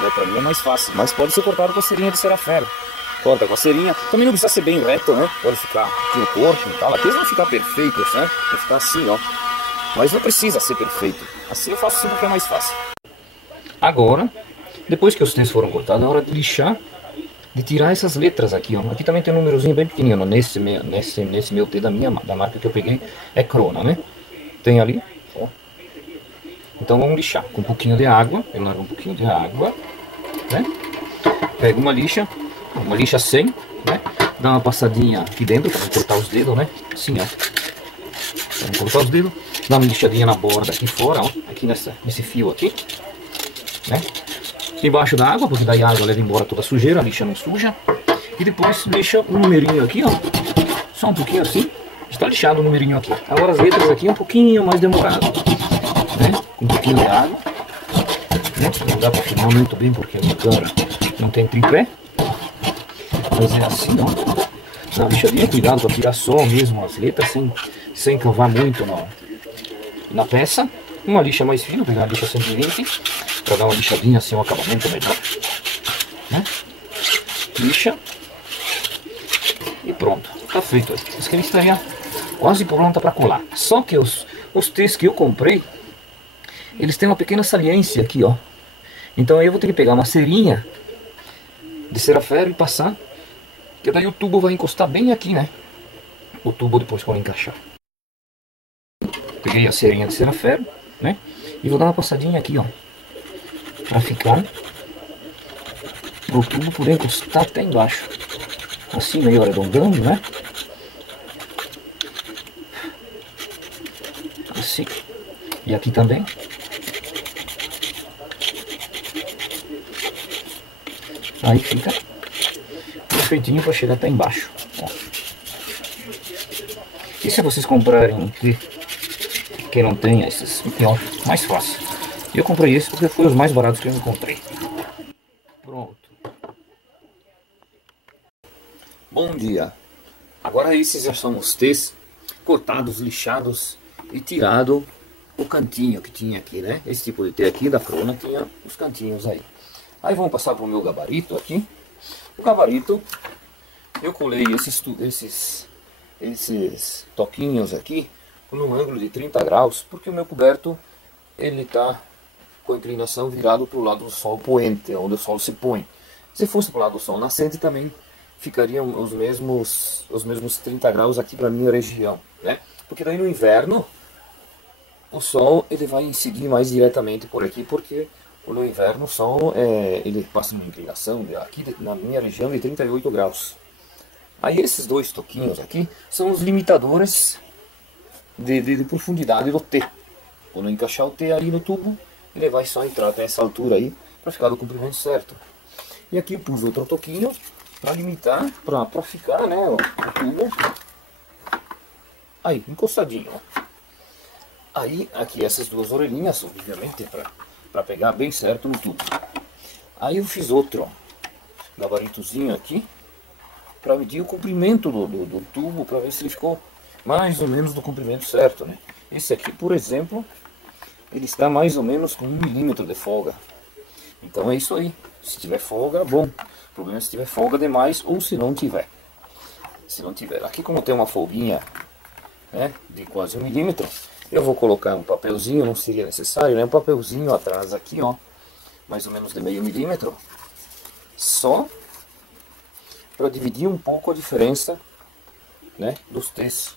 né, pra mim é mais fácil, mas pode ser cortado com a serinha de cera-ferro. Corta com a serinha, também não precisa ser bem reto, né? Pode ficar aqui no corpo e tal, aqui eles vão ficar perfeitos, né? Vai ficar assim, ó. Mas não precisa ser perfeito, assim eu faço assim porque é mais fácil. Agora, depois que os T's foram cortados, é hora de lixar, de tirar essas letras aqui, ó. Aqui também tem um númerozinho bem pequenininho, nesse meu T da marca que eu peguei, é Crona, né? Tem ali, ó. Então vamos lixar com um pouquinho de água, eu largo um pouquinho de água, né? Pego uma lixa 100, né? Dá uma passadinha aqui dentro para cortar os dedos, né? Assim, ó. Vamos cortar os dedos, dá uma lixadinha na borda aqui fora, ó. Aqui nesse fio aqui, né? Embaixo da água, porque daí a água leva embora toda a sujeira, a lixa não suja. E depois deixa um numerinho aqui, ó. Só um pouquinho assim. Está lixado o numerinho aqui. Agora as letras aqui é um pouquinho mais demorado, né? Com um pouquinho de água, né? Não dá para filmar muito bem porque a câmera não tem tripé. Mas é assim, ó. Dá uma lixadinha, cuidado para tirar só mesmo as letras sem cavar muito na peça. Uma lixa mais fina, pegar a lixa 120 para dar uma lixadinha assim, um acabamento melhor, né? Lixa e pronto, tá feito. Essa aqui estaria quase pronta para colar. Só que os T's que eu comprei, eles têm uma pequena saliência aqui, ó. Então aí eu vou ter que pegar uma cerinha de cera-ferro e passar, que daí o tubo vai encostar bem aqui, né? O tubo depois quando encaixar. Peguei a cerinha de cera-ferro, né? E vou dar uma passadinha aqui, ó, para ficar o tubo poder encostar até embaixo, assim meio arredondando, né? Assim. E aqui também. Aí fica perfeitinho para chegar até embaixo, ó. E se vocês comprarem um T que não tenha esses, ó, mais fácil. Eu comprei esse porque foi os mais baratos que eu encontrei. Pronto. Bom dia. Agora esses já são os T's cortados, lixados e tirado o cantinho que tinha aqui, né? Esse tipo de T aqui da Crona tinha os cantinhos aí. Aí vamos passar para o meu gabarito aqui. O gabarito, eu colei esses toquinhos aqui num ângulo de 30 graus, porque o meu coberto ele está com a inclinação virado para o lado do sol poente, onde o sol se põe. Se fosse para o lado do sol nascente também ficariam os mesmos 30 graus aqui para a minha região, né? Porque daí no inverno o sol ele vai seguir mais diretamente por aqui, porque no inverno o sol ele passa uma inclinação aqui na minha região de 38 graus. Aí esses dois toquinhos aqui são os limitadores de profundidade do T. Quando eu encaixar o T ali no tubo, ele vai só entrar até essa altura aí para ficar do comprimento certo. E aqui eu pus outro toquinho para limitar, para ficar, né, ó, o tubo aí encostadinho, ó. Aí aqui essas duas orelhinhas, obviamente, para pegar bem certo no tubo. Aí eu fiz outro, ó, gabaritozinho aqui para medir o comprimento do tubo, para ver se ele ficou mais ou menos do comprimento certo, né? Esse aqui, por exemplo, ele está mais ou menos com 1 milímetro de folga. Então é isso aí. Se tiver folga, bom. O problema é se tiver folga demais ou se não tiver. Se não tiver. Aqui como tem uma folguinha, né, de quase 1 milímetro, eu vou colocar um papelzinho, não seria necessário, né? Um papelzinho atrás aqui, ó, mais ou menos de meio milímetro, só para dividir um pouco a diferença, né, dos T's.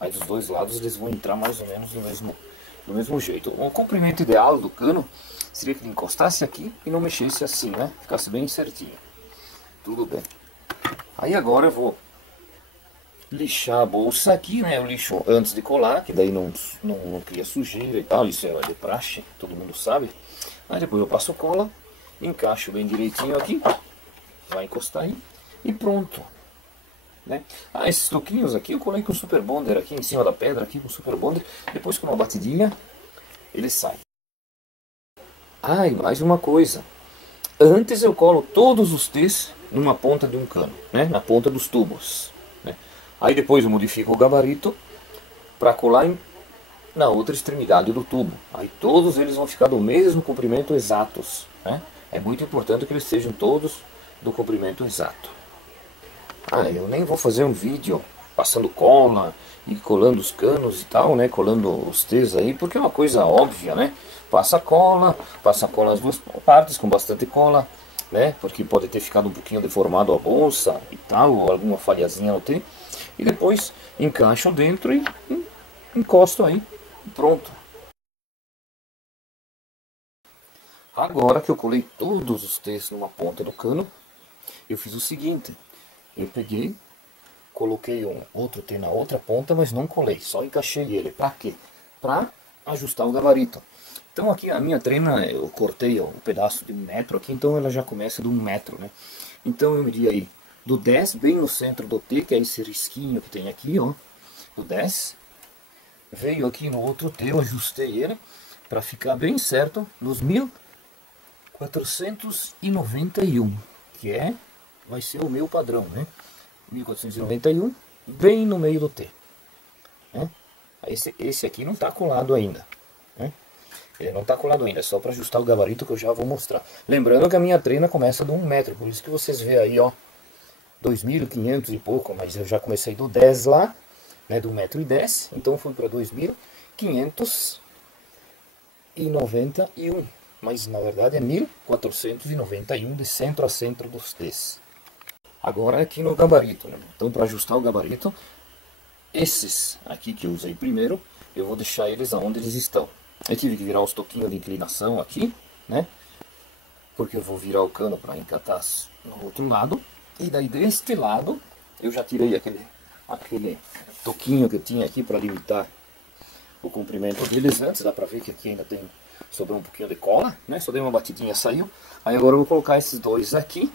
Aí dos dois lados eles vão entrar mais ou menos do mesmo jeito. O comprimento ideal do cano seria que ele encostasse aqui e não mexesse assim, né? Ficasse bem certinho. Tudo bem. Aí agora eu vou lixar a bolsa aqui, né? Eu lixo antes de colar, que daí não cria sujeira e tal. Isso é de praxe, todo mundo sabe. Aí depois eu passo cola, encaixo bem direitinho aqui. Vai encostar aí e pronto. né? Ah, esses toquinhos aqui eu colei com Super Bonder aqui em cima da pedra, aqui com Super Bonder. Depois com uma batidinha, ele sai. Ah, e mais uma coisa. Antes eu colo todos os T's numa ponta de um cano, né? Na ponta dos tubos, né? Aí depois eu modifico o gabarito para colar na outra extremidade do tubo. Aí todos eles vão ficar do mesmo comprimento exatos, né? É muito importante que eles sejam todos do comprimento exato. Ah, eu nem vou fazer um vídeo passando cola e colando os canos e tal, né? Colando os T's aí, porque é uma coisa óbvia, né? Passa cola as duas partes com bastante cola, né? Porque pode ter ficado um pouquinho deformado a bolsa e tal, ou alguma falhazinha no T. E depois encaixo dentro e encosto aí e pronto. Agora que eu colei todos os T's numa ponta do cano, eu fiz o seguinte. Eu peguei, coloquei um outro T na outra ponta, mas não colei, só encaixei ele. Pra quê? Pra ajustar o gabarito. Então aqui a minha trena, eu cortei o pedaço de 1 metro aqui, então ela já começa de 1 metro, né? Então eu medi aí do 10 bem no centro do T, que é esse risquinho que tem aqui, ó. O 10. Veio aqui no outro T, eu ajustei ele para ficar bem certo nos 1491, que vai ser o meu padrão, né? 1491, bem no meio do T, né? Esse aqui não está colado ainda, né? Ele não está colado ainda, é só para ajustar o gabarito que eu já vou mostrar. Lembrando que a minha trena começa de 1 metro, por isso que vocês vê aí, ó, 2.500 e pouco, mas eu já comecei do 10 lá, né, do 1,10 m, então fui para 2.591, mas na verdade é 1.491 de centro a centro dos T's. Agora aqui no gabarito, né? Então para ajustar o gabarito, esses aqui que eu usei primeiro, eu vou deixar eles aonde eles estão. Eu tive que virar os toquinhos de inclinação aqui, né? Porque eu vou virar o cano para encatar no outro lado. E daí deste lado, eu já tirei aquele toquinho que eu tinha aqui para limitar o comprimento deles antes. Dá para ver que aqui ainda tem, sobrou um pouquinho de cola, né? Só dei uma batidinha, saiu. Aí agora eu vou colocar esses dois aqui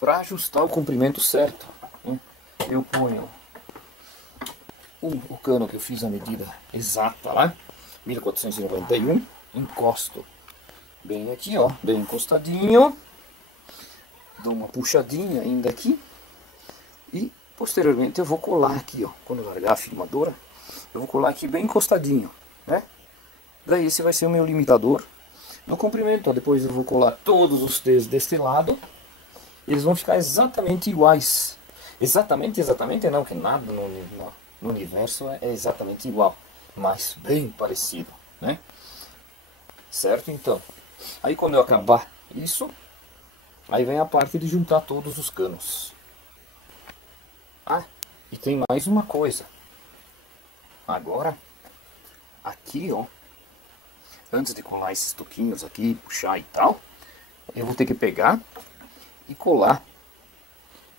para ajustar o comprimento certo, né? Eu ponho o cano que eu fiz a medida exata lá, 1491, encosto bem aqui, ó, bem encostadinho, dou uma puxadinha ainda aqui e posteriormente eu vou colar aqui, ó, quando eu largar a filmadora, eu vou colar aqui bem encostadinho, né? Daí esse vai ser o meu limitador no comprimento, ó. Depois eu vou colar todos os T's deste lado, eles vão ficar exatamente iguais. Exatamente não, que nada no universo é exatamente igual, mas bem parecido, né? Certo? Então, aí quando eu acabar isso, aí vem a parte de juntar todos os canos. Ah, e tem mais uma coisa. Agora, aqui, ó, antes de colar esses toquinhos aqui, puxar e tal, eu vou ter que pegar e colar.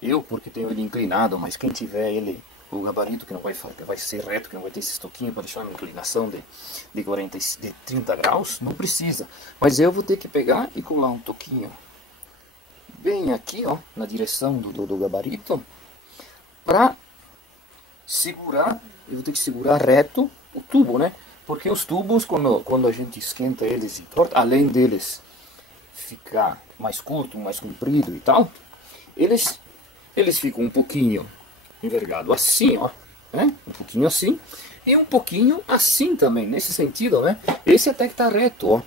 Eu, porque tenho ele inclinado, mas quem tiver ele, o gabarito que não vai ser reto, que não vai ter esses toquinhos para deixar uma inclinação de 30 graus, não precisa. Mas eu vou ter que pegar e colar um toquinho bem aqui, ó, na direção do gabarito, para segurar. Eu vou ter que segurar reto o tubo, né? Porque os tubos, quando a gente esquenta eles e torta, além deles ficar mais curto, mais comprido e tal, eles ficam um pouquinho envergado assim, ó, né? Um pouquinho assim e um pouquinho assim também, nesse sentido, né? Esse até que tá reto, ó,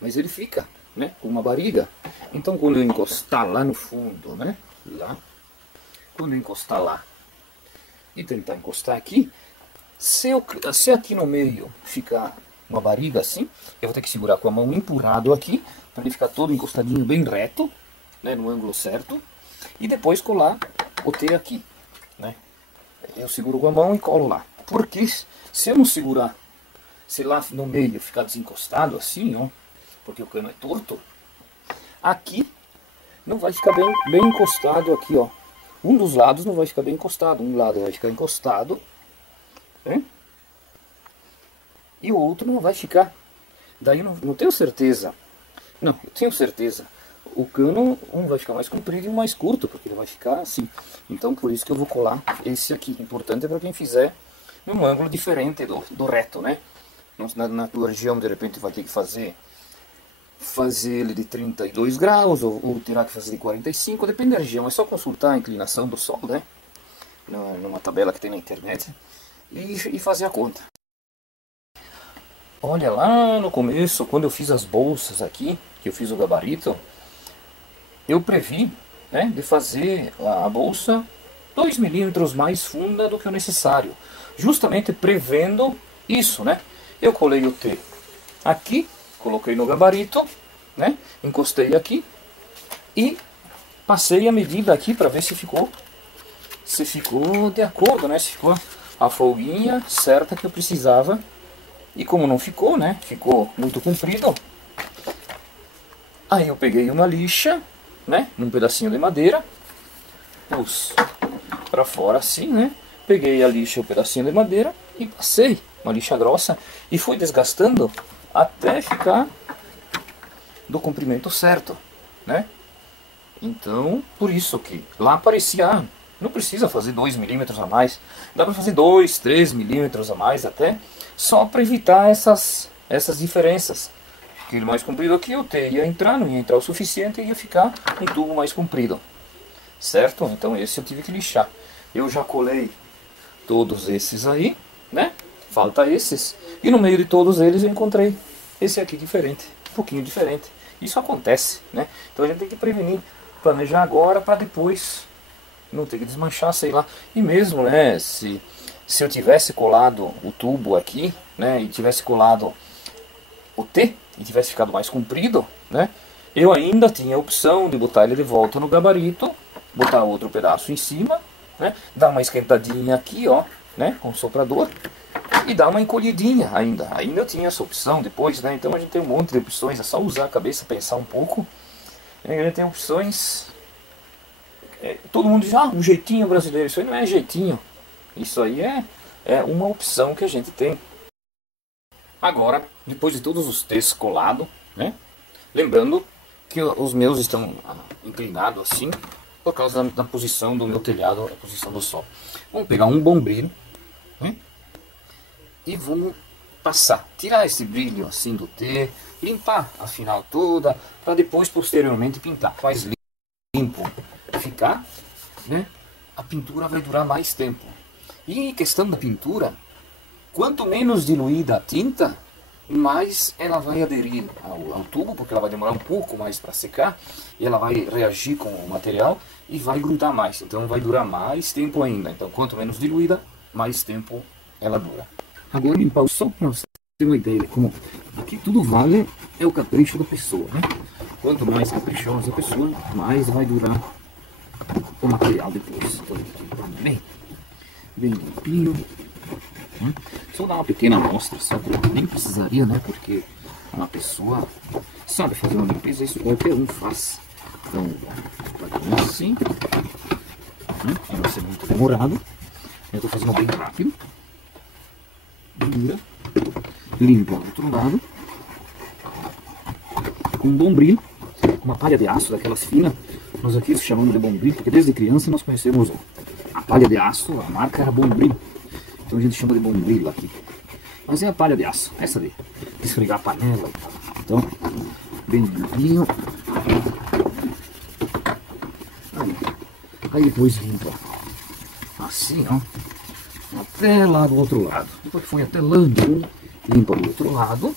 mas ele fica, né, com uma barriga. Então quando eu encostar lá no fundo, né, lá, quando eu encostar lá e tentar encostar aqui, se aqui no meio ficar uma barriga assim, eu vou ter que segurar com a mão empurrado aqui para ele ficar todo encostadinho bem reto, né, no ângulo certo, e depois colar o T aqui, né? Eu seguro com a mão e colo lá. Porque se eu não segurar, se lá no meio ficar desencostado assim, ó, porque o cano é torto, aqui não vai ficar bem encostado aqui, ó. Um dos lados não vai ficar bem encostado, um lado vai ficar encostado, né? E o outro não vai ficar. Daí não tenho certeza. Não, eu tenho certeza. o cano um vai ficar mais comprido e um mais curto, porque ele vai ficar assim. Então por isso que eu vou colar esse aqui. Importante é para quem fizer num ângulo diferente do reto, né? Na tua região de repente vai ter que fazer ele de 32 graus ou terá que fazer de 45, depende da região. É só consultar a inclinação do sol, né? Numa tabela que tem na internet e fazer a conta. Olha, lá no começo, quando eu fiz as bolsas aqui, que eu fiz o gabarito, eu previ, né, de fazer a bolsa 2 milímetros mais funda do que o necessário, justamente prevendo isso, né? Eu colei o T aqui, coloquei no gabarito, né? Encostei aqui e passei a medida aqui para ver se ficou de acordo, né? Se ficou a folguinha certa que eu precisava. E como não ficou, né? Ficou muito comprido. Aí eu peguei uma lixa, né? Num pedacinho de madeira, pus para fora assim, né? Peguei a lixa, o pedacinho de madeira e passei uma lixa grossa e fui desgastando até ficar do comprimento certo, né? Então, por isso que lá parecia, não precisa fazer 2 milímetros a mais, dá para fazer 2, 3 milímetros a mais até, só para evitar essas diferenças. Aquele mais comprido aqui, o T ia entrar, não ia entrar o suficiente e ia ficar um tubo mais comprido, certo? Então esse eu tive que lixar. Eu já colei todos esses aí, né? Falta esses. E no meio de todos eles eu encontrei esse aqui diferente, um pouquinho diferente. Isso acontece, né? Então a gente tem que prevenir, planejar agora para depois não ter que desmanchar, sei lá. E mesmo, né, se eu tivesse colado o tubo aqui, né, e tivesse colado o T, e tivesse ficado mais comprido, né, eu ainda tinha a opção de botar ele de volta no gabarito, botar outro pedaço em cima, né, dar uma esquentadinha aqui, ó, né, com o soprador, e dar uma encolhidinha ainda. Ainda eu tinha essa opção depois, né, então a gente tem um monte de opções, é só usar a cabeça, pensar um pouco, a gente tem opções. Todo mundo diz, um jeitinho brasileiro. Isso aí não é jeitinho. Isso aí é uma opção que a gente tem. Agora, depois de todos os T's colados, né? Lembrando que os meus estão inclinados assim, por causa da posição do meu telhado, a posição do sol. Vamos pegar um bombril, né? E vamos passar, tirar esse brilho assim do T, limpar a final toda, para depois posteriormente pintar. Faz limpo ficar, né? A pintura vai durar mais tempo. E em questão da pintura, quanto menos diluída a tinta, mais ela vai aderir ao tubo, porque ela vai demorar um pouco mais para secar, e ela vai reagir com o material e vai grudar mais, então vai durar mais tempo ainda. Então quanto menos diluída, mais tempo ela dura. Agora limpar o sol para você ter uma ideia de como aqui tudo vale, é o capricho da pessoa, né? Quanto mais caprichosa a pessoa, mais vai durar o material depois. Então, bem limpinho, né? Só dar uma pequena amostra, só que nem precisaria, né? Porque uma pessoa sabe fazer uma limpeza, isso qualquer um faz. Então, assim, né? Vai ser muito demorado. Eu estou fazendo bem rápido. Dura, limpa o outro lado com um bombril, uma palha de aço daquelas finas. Nós aqui chamamos de bombril porque desde criança nós conhecemos a palha de aço, a marca era bombril, então a gente chama de bombril aqui, mas é a palha de aço, essa de esfregar a panela. Então bem limpinho, aí depois limpa assim, ó, até lá do outro lado. Depois que foi até lá, limpa do outro lado,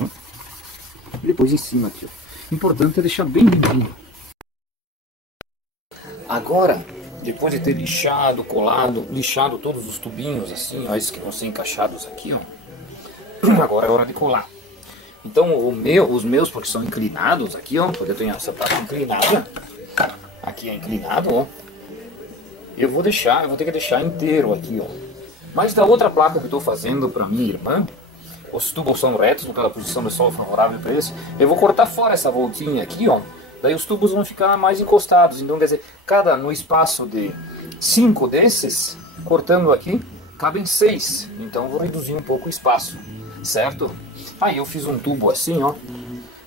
ó, e depois em cima aqui, ó. Importante é deixar bem limpinho. Agora, depois de ter lixado, colado, lixado todos os tubinhos assim, ó, esses que vão ser encaixados aqui, ó, agora é hora de colar. Então os meus, porque são inclinados aqui, ó, porque eu tenho essa parte inclinada, aqui é inclinado, ó, eu vou ter que deixar inteiro aqui, ó. Mas da outra placa que eu estou fazendo para minha irmã, os tubos são retos, por causa da posição do sol favorável para eles, eu vou cortar fora essa voltinha aqui, ó. Daí os tubos vão ficar mais encostados, então quer dizer, no espaço de 5 desses, cortando aqui, cabem 6, então eu vou reduzir um pouco o espaço, certo? Aí eu fiz um tubo assim, ó,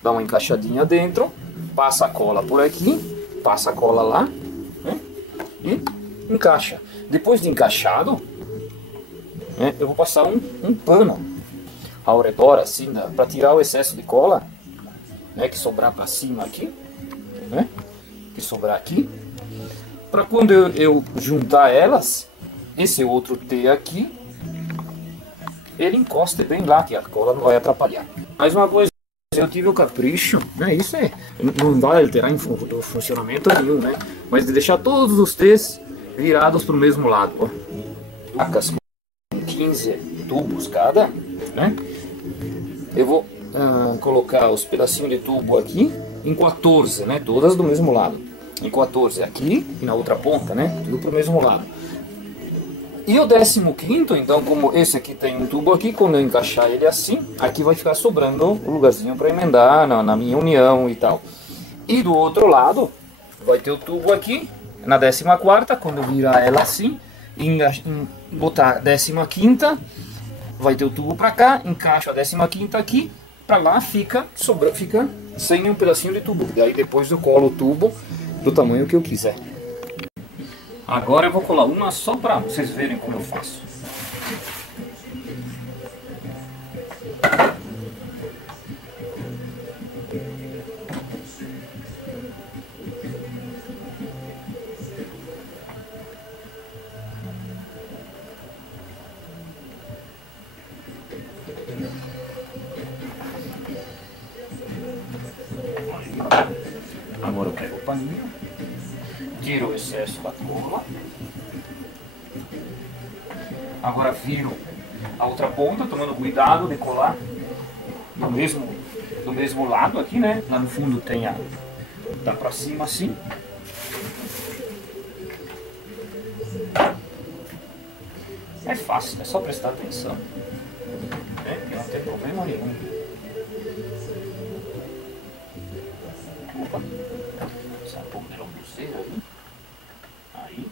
dá uma encaixadinha dentro, passa a cola por aqui, passa a cola lá, né? E encaixa. Depois de encaixado, né, eu vou passar um pano ao redor, assim, para tirar o excesso de cola, né, que sobrar para cima aqui, né, que sobrar aqui, para quando eu juntar elas, esse outro T aqui, ele encosta bem lá, que a cola não vai atrapalhar. Mais uma coisa, eu tive o capricho, né, isso não vai alterar em funcionamento nenhum, né, mas de deixar todos os T's virados para o mesmo lado, ó. Placas com 15 tubos cada, né, eu vou colocar os pedacinhos de tubo aqui em 14, né, todas do mesmo lado, em 14 aqui e na outra ponta, né, tudo pro mesmo lado. E o 15º, então, como esse aqui tem um tubo aqui, quando eu encaixar ele assim, aqui vai ficar sobrando um lugarzinho para emendar na minha união e tal. E do outro lado vai ter o tubo aqui na 14ª, quando eu virar ela assim, botar a 15ª, vai ter o tubo para cá, encaixo a 15ª aqui, para lá fica sem um pedacinho de tubo. Daí depois eu colo o tubo do tamanho que eu quiser. Agora eu vou colar uma só para vocês verem como eu faço. Agora eu pego o paninho, tiro o excesso da cola. Agora viro a outra ponta, tomando cuidado de colar do mesmo lado aqui, né? Lá no fundo tem dá pra cima assim. É fácil, é só prestar atenção, né? Que não tem problema nenhum. Opa, sai um pouco de lambuceira aí. Aí.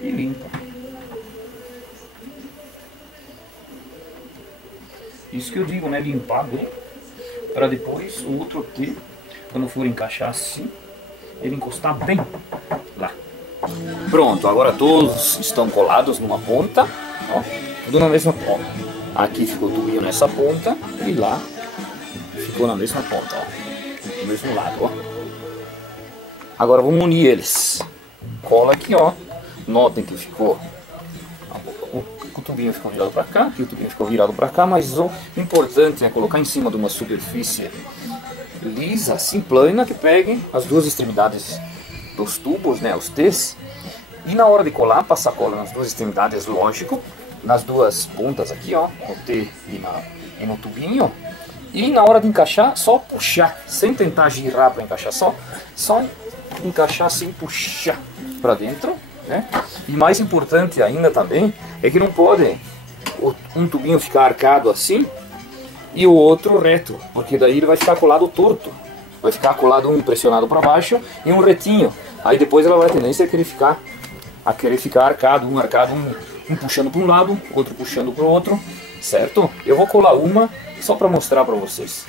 E limpa. Isso que eu digo, né? Limpar bem, para depois o outro T, quando for encaixar assim, ele encostar bem lá. Pronto, agora todos estão colados numa ponta, ó, tudo na mesma ponta. Aqui ficou o tubinho nessa ponta e lá ficou na mesma ponta, ó, do mesmo lado, ó. Agora vamos unir eles. Cola aqui, ó. Notem que ficou o tubinho ficou virado para cá, aqui o tubinho ficou virado para cá, mas o importante é colocar em cima de uma superfície lisa, assim, plana, que pegue as duas extremidades dos tubos, né, os T's. E na hora de colar, passar cola nas duas extremidades, lógico, nas duas pontas aqui, ó, no T e no tubinho. E na hora de encaixar, só puxar, sem tentar girar para encaixar, só encaixar sem puxar para dentro, né? E mais importante ainda também é que não pode um tubinho ficar arcado assim e o outro reto, porque daí ele vai ficar colado torto, vai ficar colado um pressionado para baixo e um retinho. Aí depois ela vai ter tendência a querer ficar arcado, um puxando para um lado, outro puxando para o outro, certo? Eu vou colar uma só para mostrar para vocês.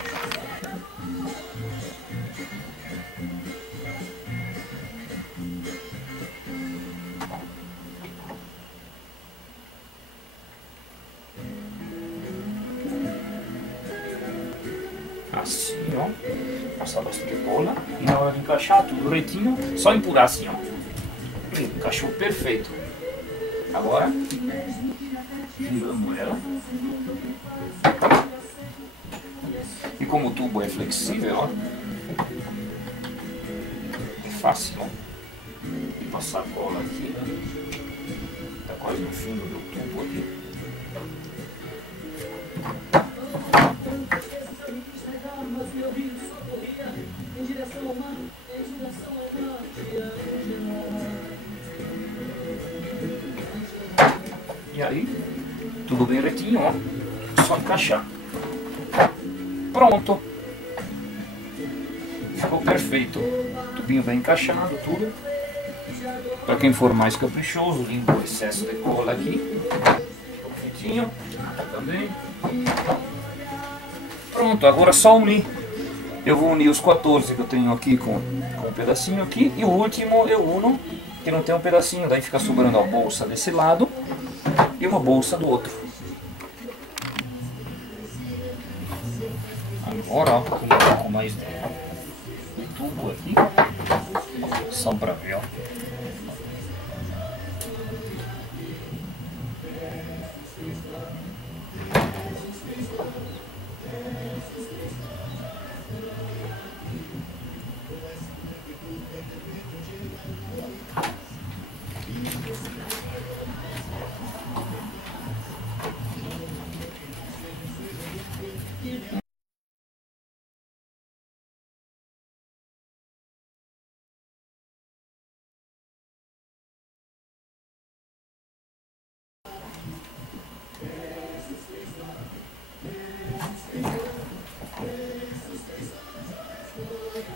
Assim, ó, passar bastante cola e na hora de encaixar tudo retinho, só empurrar assim, ó. Encaixou perfeito. Agora, viramos ela. E como o tubo é flexível, ó, é fácil, ó, passar a cola aqui. Tá quase no fundo do tubo aqui. E aí, tudo bem retinho, ó, só encaixar. Pronto! Ficou perfeito. Tubinho bem encaixado, tudo. Para quem for mais caprichoso, limpa o excesso de cola aqui. certinho. Também. Pronto, agora é só unir. Eu vou unir os 14 que eu tenho aqui com um pedacinho aqui. E o último eu uno, que não tem um pedacinho. Daí fica sobrando a bolsa desse lado e uma bolsa do outro. Agora, ó, com um pouco mais de tubo aqui. Só pra ver, ó.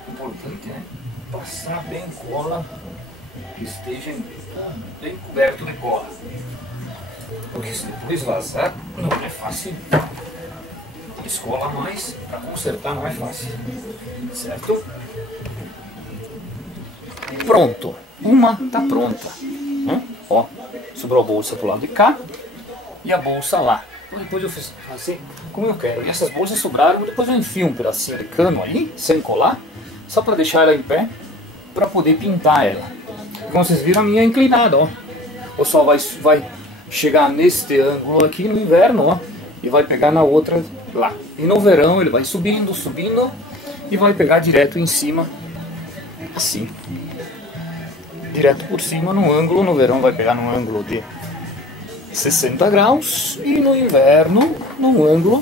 Importante é passar bem cola, que esteja bem coberto de cola, porque se depois vazar não é fácil, descola mais, para consertar não é fácil, certo? Pronto, uma tá pronta, ó, sobrou a bolsa pro lado de cá e a bolsa lá. Depois eu fiz assim, como eu quero. E essas bolsas sobraram, depois eu enfio um pedacinho de cano ali, sem colar, só para deixar ela em pé, para poder pintar ela. Como vocês viram, a minha é inclinada, ó. O sol vai chegar neste ângulo aqui no inverno, ó, e vai pegar na outra lá. E no verão ele vai subindo, subindo, e vai pegar direto em cima, assim. Direto por cima no ângulo, no verão vai pegar no ângulo de 60 graus e no inverno no ângulo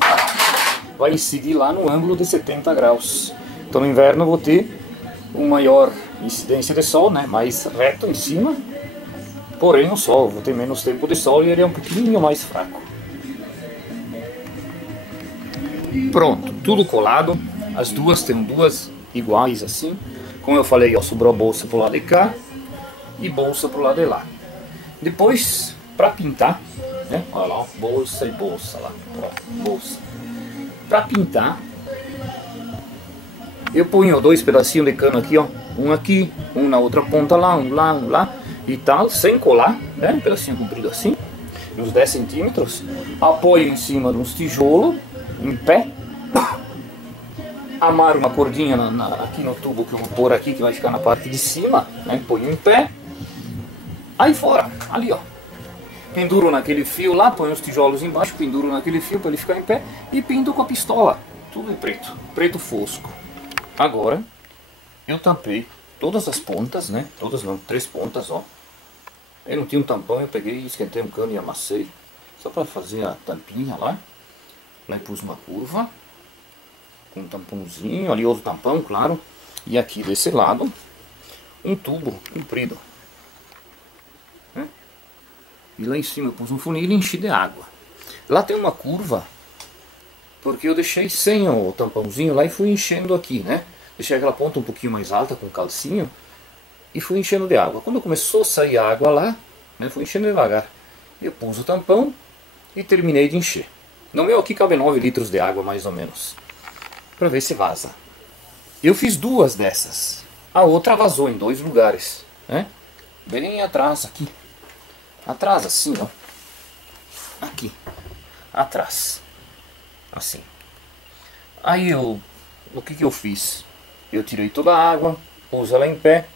vai incidir lá no ângulo de 70 graus. Então no inverno eu vou ter uma maior incidência de sol, né, mais reto em cima, porém o sol, vou ter menos tempo de sol e ele é um pouquinho mais fraco. Pronto, tudo colado, as duas tem duas iguais assim, como eu falei, ó, sobrou a bolsa pro lado de cá e bolsa pro lado de lá. Depois, para pintar, né? Olha lá, ó, bolsa e bolsa lá, ó, bolsa. Para pintar, eu ponho dois pedacinhos de cano aqui, ó, um aqui, um na outra ponta lá, um lá e tal, sem colar, né? Um pedacinho comprido assim, uns 10 centímetros. Apoio em cima de uns tijolos, em pé. Amarro uma cordinha aqui no tubo que eu vou pôr aqui, que vai ficar na parte de cima, né? Ponho em pé. Aí fora, ali, ó. Penduro naquele fio lá, ponho os tijolos embaixo, penduro naquele fio para ele ficar em pé e pinto com a pistola. Tudo em preto, preto fosco. Agora, eu tampei todas as pontas, né? Todas não, 3 pontas, ó. Eu não tinha um tampão, eu peguei, esquentei um cano e amassei. Só para fazer a tampinha lá. Lá pus uma curva. Com um tampãozinho, ali outro tampão, claro. E aqui desse lado, um tubo comprido. E lá em cima eu pus um funil e enchi de água. Lá tem uma curva, porque eu deixei sem o tampãozinho lá e fui enchendo aqui, né? Deixei aquela ponta um pouquinho mais alta com calcinho e fui enchendo de água. Quando começou a sair água lá, né, fui enchendo devagar. Eu pus o tampão e terminei de encher. No meu aqui cabe 9 litros de água mais ou menos, para ver se vaza. Eu fiz 2 dessas. A outra vazou em 2 lugares, né? Bem atrás aqui. Atrás assim, ó. Aqui. Atrás. Assim. Aí o que eu fiz? Eu tirei toda a água, pus ela em pé.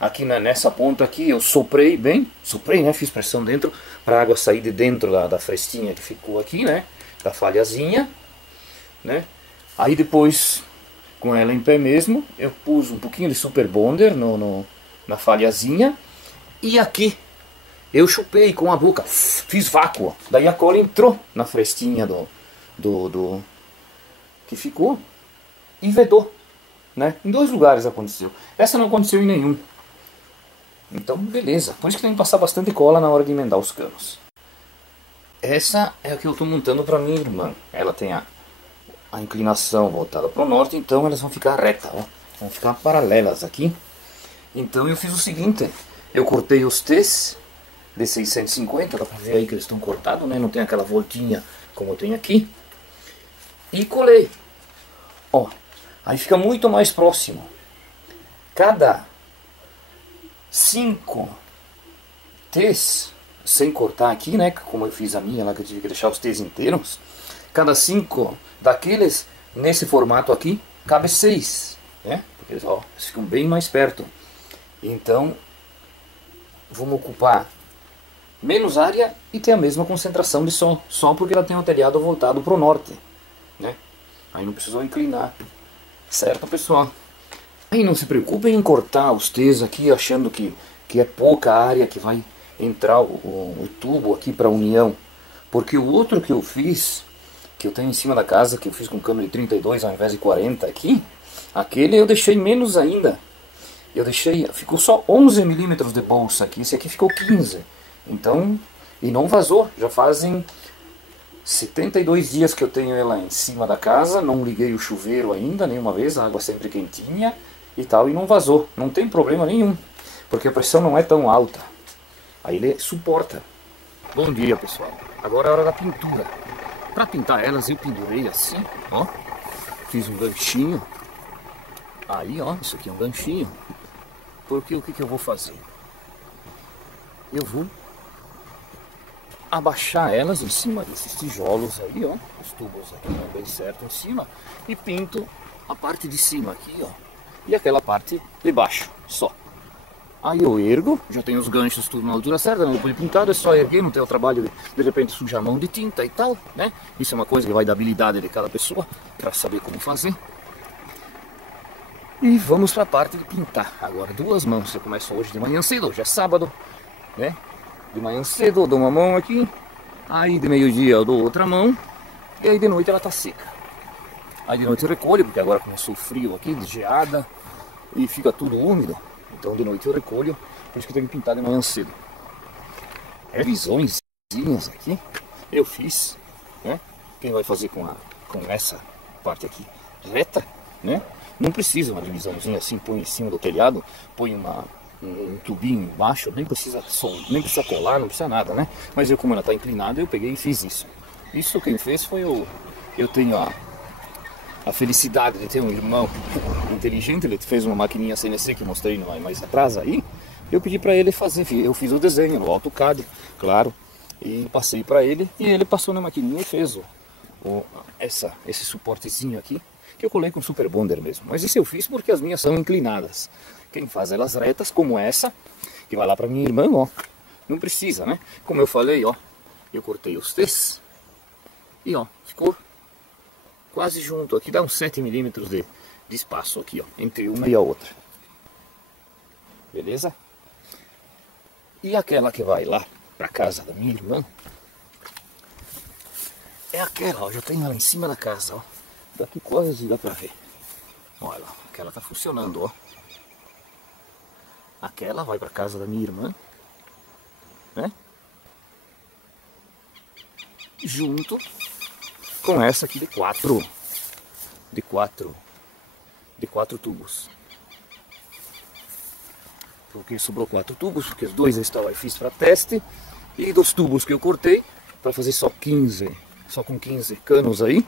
Aqui nessa ponta aqui eu soprei bem. Soprei, né? Fiz pressão dentro para a água sair de dentro da frestinha que ficou aqui, né? Da falhazinha, né? Aí depois, com ela em pé mesmo, eu pus um pouquinho de Super Bonder na falhazinha. E aqui eu chupei com a boca, fiz vácuo. Daí a cola entrou na frestinha do que ficou e vedou, né? Em 2 lugares aconteceu. Essa não aconteceu em nenhum. Então, beleza. Por isso que tem que passar bastante cola na hora de emendar os canos. Essa é a que eu estou montando para minha irmã. Ela tem a inclinação voltada para o norte, então elas vão ficar retas, ó. Vão ficar paralelas aqui. Então eu fiz o seguinte: eu cortei os T's, de 650, dá pra ver aí que eles estão cortados, né? Não tem aquela voltinha como tem aqui. E colei. Ó, aí fica muito mais próximo. Cada 5 T's, sem cortar aqui, né? Como eu fiz a minha lá, que eu tive que deixar os T's inteiros. Cada 5 daqueles, nesse formato aqui, cabe 6, né? Porque eles ficam bem mais perto. Então, vamos ocupar menos área e ter a mesma concentração de som, só porque ela tem o telhado voltado para o norte, né? Aí não precisou inclinar, certo, pessoal? Aí não se preocupem em cortar os T's aqui achando que é pouca área que vai entrar o tubo aqui para a união, porque o outro que eu fiz, que eu tenho em cima da casa, que eu fiz com cano de 32 ao invés de 40 aqui, aquele eu deixei menos ainda. Eu deixei, ficou só 11 milímetros de bolsa aqui, esse aqui ficou 15. Então, e não vazou, já fazem 72 dias que eu tenho ela em cima da casa, não liguei o chuveiro ainda, nenhuma vez, a água sempre quentinha e tal, e não vazou, não tem problema nenhum, porque a pressão não é tão alta, aí ele suporta. Bom dia, pessoal, agora é a hora da pintura. Para pintar elas eu pendurei assim, ó, fiz um ganchinho, aí ó, isso aqui é um ganchinho, porque o que eu vou fazer? Eu vou abaixar elas em cima desses tijolos aí, ó, os tubos aqui bem certo em cima, e pinto a parte de cima aqui, ó, e aquela parte de baixo, só. Aí eu ergo, já tenho os ganchos tudo na altura certa, né? Depois de pintado é só erguer, não tem o trabalho de repente sujar a mão de tinta e tal, né? Isso é uma coisa que vai da habilidade de cada pessoa, para saber como fazer. E vamos para a parte de pintar. Agora 2 mãos, eu começo hoje de manhã cedo, hoje é sábado, né? De manhã cedo eu dou uma mão aqui, aí de meio-dia eu dou outra mão, e aí de noite ela tá seca. Aí de noite eu recolho, porque agora começou o frio aqui, de geada, e fica tudo úmido. Então de noite eu recolho, por isso que eu tenho que pintar de manhã cedo. Revisões aqui eu fiz, né? Quem vai fazer com essa parte aqui reta, né? Não precisa uma divisãozinha assim, põe em cima do telhado, põe um tubinho embaixo, nem precisa colar, não precisa nada, né? Mas eu, como ela está inclinada, eu peguei e fiz isso. Isso quem fez foi eu tenho a felicidade de ter um irmão inteligente, ele fez uma maquininha CNC que eu mostrei mais atrás aí. Eu pedi para ele fazer, eu fiz o desenho no AutoCAD, claro, e passei para ele, e ele passou na maquininha e fez esse suportezinho aqui, que eu colei com Super Bonder mesmo. Mas isso eu fiz porque as minhas são inclinadas. Quem faz elas retas, como essa, que vai lá para minha irmã, ó, não precisa, né? Como eu falei, ó, eu cortei os T's e ó, ficou quase junto. Aqui dá uns 7 milímetros de espaço aqui, ó, entre uma e a outra. Beleza? E aquela que vai lá para casa da minha irmã é aquela, ó, já tem ela em cima da casa, ó. Daqui quase dá pra ver. Olha lá, aquela tá funcionando, ó. Aquela vai pra casa da minha irmã, né? Junto com essa aqui de quatro tubos. Porque sobrou 4 tubos, porque os 2 eu fiz para teste, e dos tubos que eu cortei para fazer só com 15 canos aí,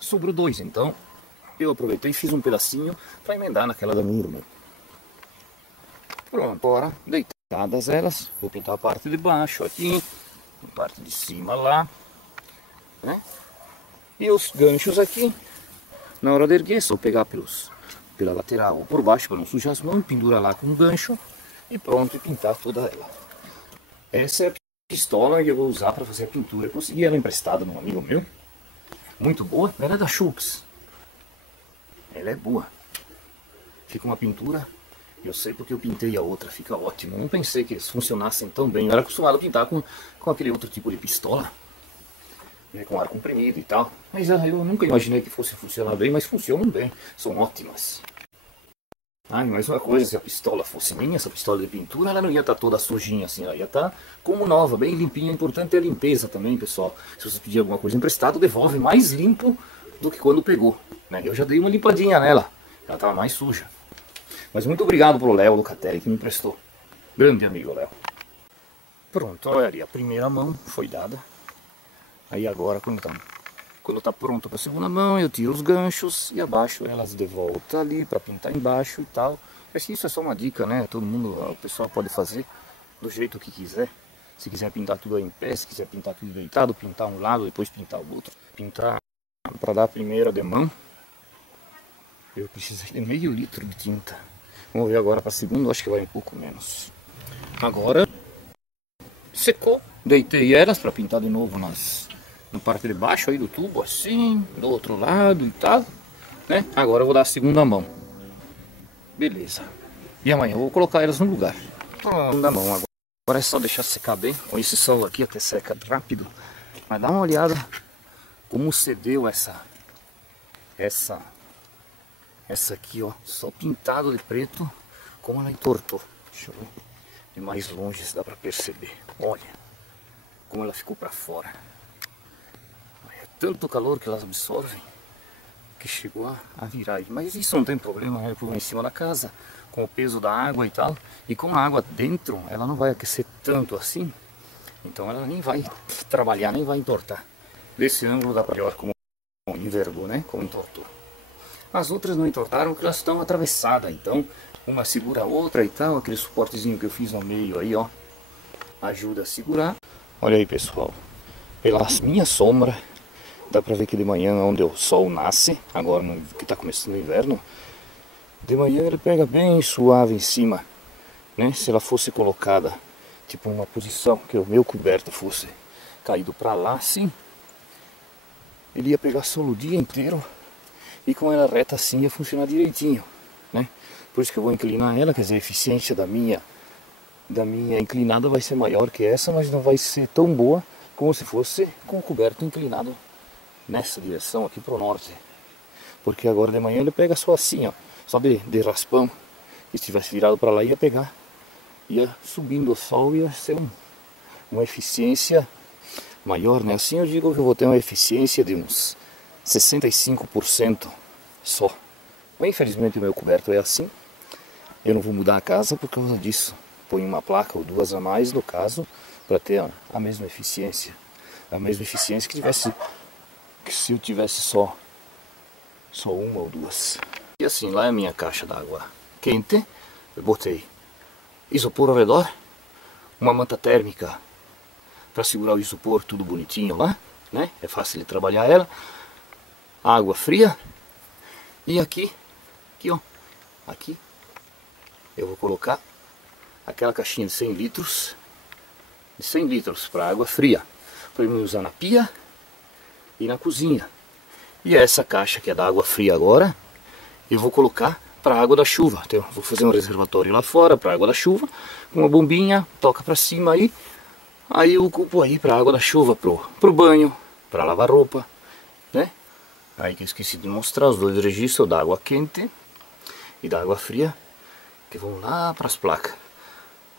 sobrou 2. Então eu aproveitei e fiz um pedacinho para emendar naquela da minha irmã. Pronto, agora deitadas elas, vou pintar a parte de baixo aqui, a parte de cima lá, né? E os ganchos aqui, na hora de erguer, só pegar pela lateral ou por baixo para não sujar as mãos, pendura lá com o gancho e pronto, e pintar toda ela. Essa é a pistola que eu vou usar para fazer a pintura. Eu consegui ela emprestada de um amigo meu, muito boa, ela é da Schultz, ela é boa, fica uma pintura, eu sei porque eu pintei a outra, fica ótimo. Não pensei que eles funcionassem tão bem, eu era acostumado a pintar com aquele outro tipo de pistola, né, com ar comprimido e tal, mas eu nunca imaginei que fosse funcionar bem, mas funcionam bem, são ótimas. Ah, e mais uma coisa, se a pistola fosse minha, essa pistola de pintura, ela não ia estar toda sujinha assim, ela ia estar como nova, bem limpinha. O importante é a limpeza também, pessoal. Se você pedir alguma coisa emprestada, devolve mais limpo do que quando pegou, né? Eu já dei uma limpadinha nela, ela estava mais suja. Mas muito obrigado pro Léo do Cateri que me emprestou. Grande amigo, Léo. Pronto, olha ali, a primeira mão foi dada. Aí agora, quando tá pronto para a segunda mão, eu tiro os ganchos e abaixo elas de volta ali para pintar embaixo e tal. Acho que isso é só uma dica, né? Todo mundo, o pessoal pode fazer do jeito que quiser. Se quiser pintar tudo em pé, se quiser pintar tudo deitado, pintar um lado, depois pintar o outro. Pintar para dar a primeira de mão, eu preciso de meio litro de tinta. Vamos ver agora para a segunda, acho que vai um pouco menos. Agora secou, deitei elas para pintar de novo na parte de baixo aí do tubo, assim, do outro lado e tal, né? Agora eu vou dar a segunda mão. Beleza. E amanhã eu vou colocar elas no lugar. Segunda mão agora. Agora é só deixar secar bem. Com esse sol aqui até seca rápido. Mas dá uma olhada como cedeu essa aqui, ó, só pintado de preto, como ela entortou. Deixa eu ver de mais longe se dá pra perceber. Olha como ela ficou pra fora. É tanto calor que elas absorvem que chegou a virar aí. Mas isso não tem problema, né? Por em cima da casa, com o peso da água e tal. E com a água dentro, ela não vai aquecer tanto assim. Então ela nem vai trabalhar, nem vai entortar. Desse ângulo dá pra ver como envergou, né? Como entortou. As outras não entortaram porque elas estão atravessadas, então uma segura a outra e tal. Aquele suportezinho que eu fiz no meio aí, ó, ajuda a segurar. Olha aí, pessoal, pela minha sombra dá pra ver que de manhã, onde o sol nasce, agora que tá começando o inverno, de manhã ele pega bem suave em cima, né? Se ela fosse colocada tipo numa posição que o meu coberto fosse caído pra lá assim, ele ia pegar sol o dia inteiro. E com ela reta assim ia funcionar direitinho, né? Por isso que eu vou inclinar ela, quer dizer, a eficiência da minha inclinada vai ser maior que essa, mas não vai ser tão boa como se fosse com o coberto inclinado nessa direção aqui pro norte. Porque agora de manhã ele pega só assim, ó, só de raspão. E se tivesse virado para lá ia pegar, ia subindo o sol, ia ser uma eficiência maior, né? Assim eu digo que eu vou ter uma eficiência de uns 65% só. Mas infelizmente o meu coberto é assim. Eu não vou mudar a casa por causa disso. Põe uma placa ou duas a mais no caso, para ter a mesma eficiência. A mesma eficiência que se eu tivesse só uma ou duas. E assim, lá é a minha caixa d'água quente. Eu botei isopor ao redor, uma manta térmica para segurar o isopor, tudo bonitinho lá, né? É fácil de trabalhar ela. Água fria. E aqui ó, aqui eu vou colocar aquela caixinha de 100 litros para água fria, para eu usar na pia e na cozinha. E essa caixa que é da água fria agora, eu vou colocar para água da chuva. Então, vou fazer um reservatório lá fora para água da chuva, com uma bombinha, toca para cima aí eu ocupo aí para água da chuva, pro banho, para lavar roupa, né? Aí que eu esqueci de mostrar os dois registros da água quente e da água fria, que vão lá para as placas.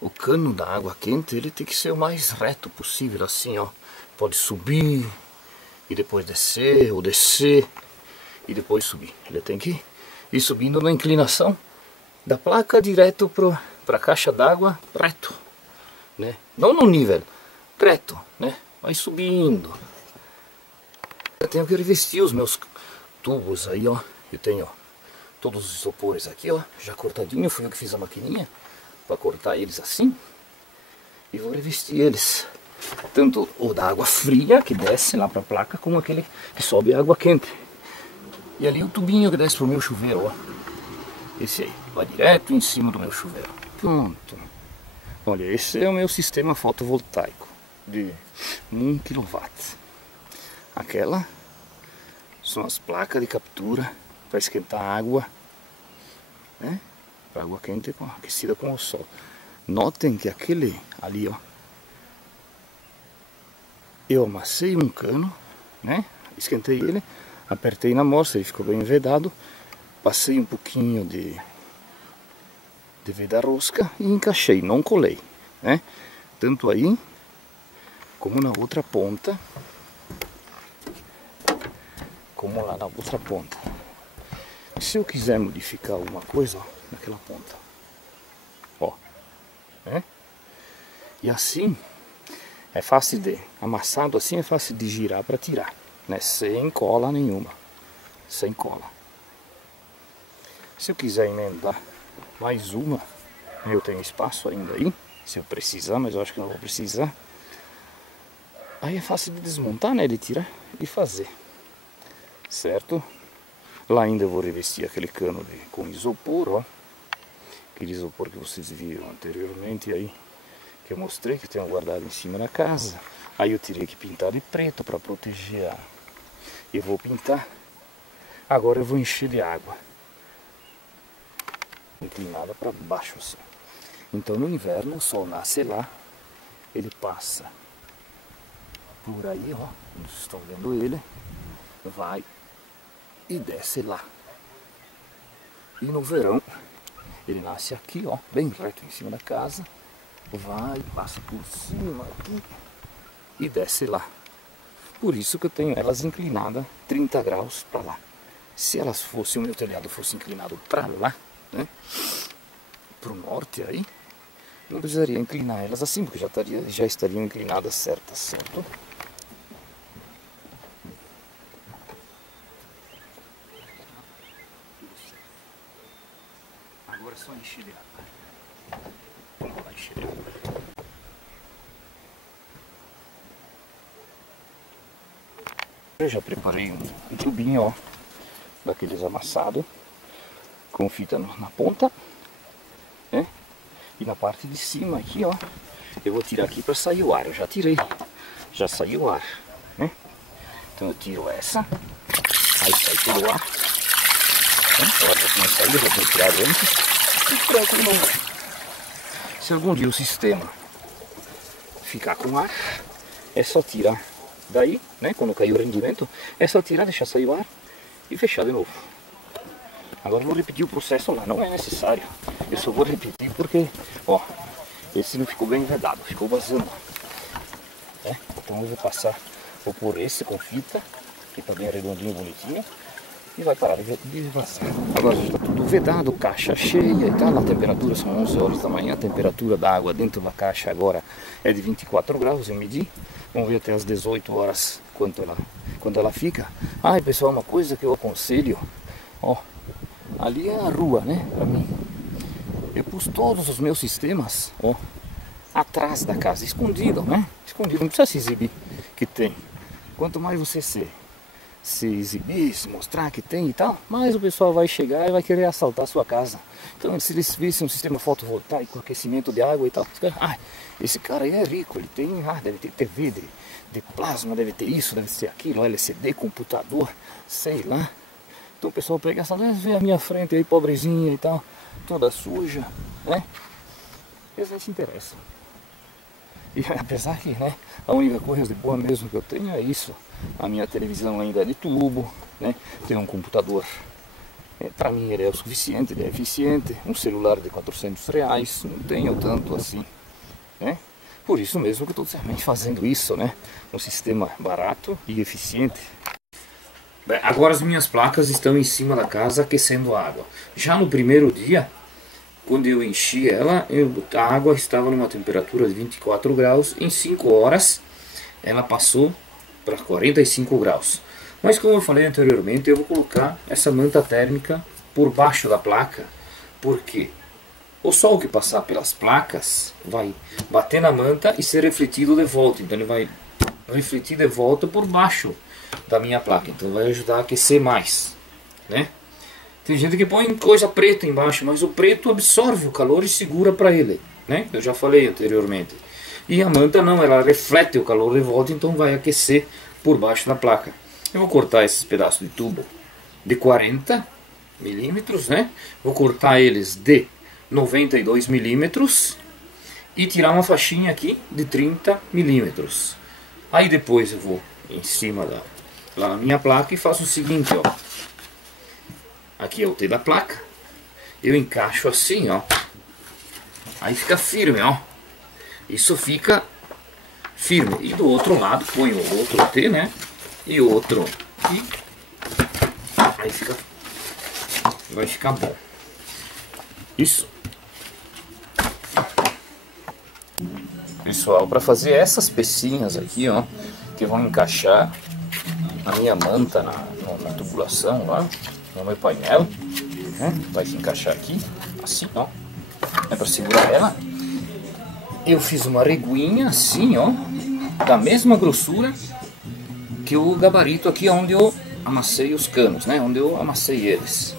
O cano da água quente, ele tem que ser o mais reto possível, assim, ó. Pode subir e depois descer, ou descer e depois subir. Ele tem que ir subindo na inclinação da placa direto para a caixa d'água reto, né? Não no nível, reto, né? Vai subindo. Eu tenho que revestir os meus tubos aí, ó. Eu tenho todos os isopores aqui, ó, já cortadinho. Fui eu que fiz a maquininha para cortar eles assim. E vou revestir eles. Tanto o da água fria que desce lá para a placa, como aquele que sobe a água quente. E ali o tubinho que desce pro meu chuveiro, ó. Esse aí, vai direto em cima do meu chuveiro. Pronto. Olha, esse é o meu sistema fotovoltaico de 1 kW. Aquela são as placas de captura para esquentar a água, né? Para água quente aquecida com o sol. Notem que aquele ali, ó, eu amassei um cano, né? Esquentei ele, apertei na morsa, ele ficou bem vedado. Passei um pouquinho de veda-rosca e encaixei, não colei, né? Tanto aí como na outra ponta, como lá na outra ponta. Se eu quiser modificar alguma coisa, ó, naquela ponta, ó, né? E assim É fácil de, amassado assim é fácil de girar para tirar, né? Sem cola nenhuma, sem cola. Se eu quiser emendar mais uma, eu tenho espaço ainda aí, se eu precisar, mas eu acho que não vou precisar. Aí é fácil de desmontar, né? De tirar e fazer, certo? Lá ainda eu vou revestir aquele cano com isopor, ó. Aquele isopor que vocês viram anteriormente aí, que eu mostrei, que eu tenho guardado em cima da casa. Aí eu tirei que pintar de preto para proteger a... Eu vou pintar. Agora eu vou encher de água, inclinada para baixo assim. Então no inverno o sol nasce lá, ele passa por aí, ó, vocês estão vendo ele, vai e desce lá. E no verão ele nasce aqui, ó, bem reto em cima da casa, vai, passa por cima aqui e desce lá. Por isso que eu tenho elas inclinadas 30 graus para lá. Se elas fossem, o meu telhado fosse inclinado para lá, né, para o norte aí, não precisaria inclinar elas assim, porque já estariam inclinadas certas, certo? Agora é só encher de água. Vamos lá encher de água. Eu já preparei um tubinho, ó, daqueles amassados, com fita na ponta, né? E na parte de cima aqui, ó, eu vou tirar aqui para sair o ar. Eu já tirei, já saiu o ar, né? Então eu tiro essa, aí sai todo o ar, né? Ela já tinha saído, eu já tinha tirado antes, e tranco de novo. Se algum dia o sistema ficar com ar, é só tirar daí, né? Quando cair o rendimento, é só tirar, deixar sair o ar e fechar de novo. Agora eu vou repetir o processo lá, não é necessário. Eu só vou repetir porque, ó, esse não ficou bem vedado, ficou vazando. Né? Então eu vou passar, vou pôr esse com fita, que tá bem redondinho, bonitinho, e vai parar de vazar. Agora já está tudo vedado, caixa cheia e tal, a temperatura são 11 horas da manhã, a temperatura da água dentro da caixa agora é de 24 graus, eu medi. Vamos ver até as 18 horas quanto ela fica. Ai pessoal, uma coisa que eu aconselho, ó, ali é a rua, né, pra mim. Eu pus todos os meus sistemas, ó, atrás da casa, escondido, né? Escondido, não precisa se exibir que tem. Quanto mais você se exibir, se mostrar que tem e tal, mais o pessoal vai chegar e vai querer assaltar a sua casa. Então se eles vissem um sistema fotovoltaico, aquecimento de água e tal, esse cara aí é rico, ele tem, deve ter TV de plasma, deve ter isso, deve ser aquilo, LCD, computador, sei lá. Então o pessoal pega essa, vê a minha frente aí, pobrezinha e tal, toda suja, né? Eles não se interessam. E apesar que, né, a única coisa de boa mesmo que eu tenho é isso. A minha televisão ainda é de tubo, né? Tem um computador, para mim ele é o suficiente, ele é eficiente. Um celular de R$400, não tenho tanto assim, né? Por isso mesmo que eu estou realmente fazendo isso, né? Um sistema barato e eficiente. Bem, agora as minhas placas estão em cima da casa aquecendo a água. Já no primeiro dia, quando eu enchi ela, a água estava numa temperatura de 24 graus. Em 5 horas ela passou para 45 graus. Mas como eu falei anteriormente, eu vou colocar essa manta térmica por baixo da placa. Porque o sol que passar pelas placas vai bater na manta e ser refletido de volta. Então ele vai refletir de volta por baixo da minha placa. Então vai ajudar a aquecer mais, né? Tem gente que põe coisa preta embaixo, mas o preto absorve o calor e segura para ele, né? Eu já falei anteriormente. E a manta não, ela reflete o calor de volta, então vai aquecer por baixo da placa. Eu vou cortar esses pedaços de tubo de 40 milímetros, né? Vou cortar eles de 92 milímetros e tirar uma faixinha aqui de 30 milímetros. Aí depois eu vou em cima lá na minha placa e faço o seguinte, ó. Aqui é o T da placa. Eu encaixo assim, ó. Aí fica firme, ó. Isso fica firme. E do outro lado ponho o outro T, né? E outro aqui. Aí vai ficar bom. Isso. Pessoal, para fazer essas pecinhas aqui, ó, que vão encaixar a minha manta na tubulação lá, no meu painel, né? Vai se encaixar aqui, assim, ó, é para segurar ela. Eu fiz uma reguinha assim, ó, da mesma grossura que o gabarito aqui onde eu amassei os canos, né? Onde eu amassei eles.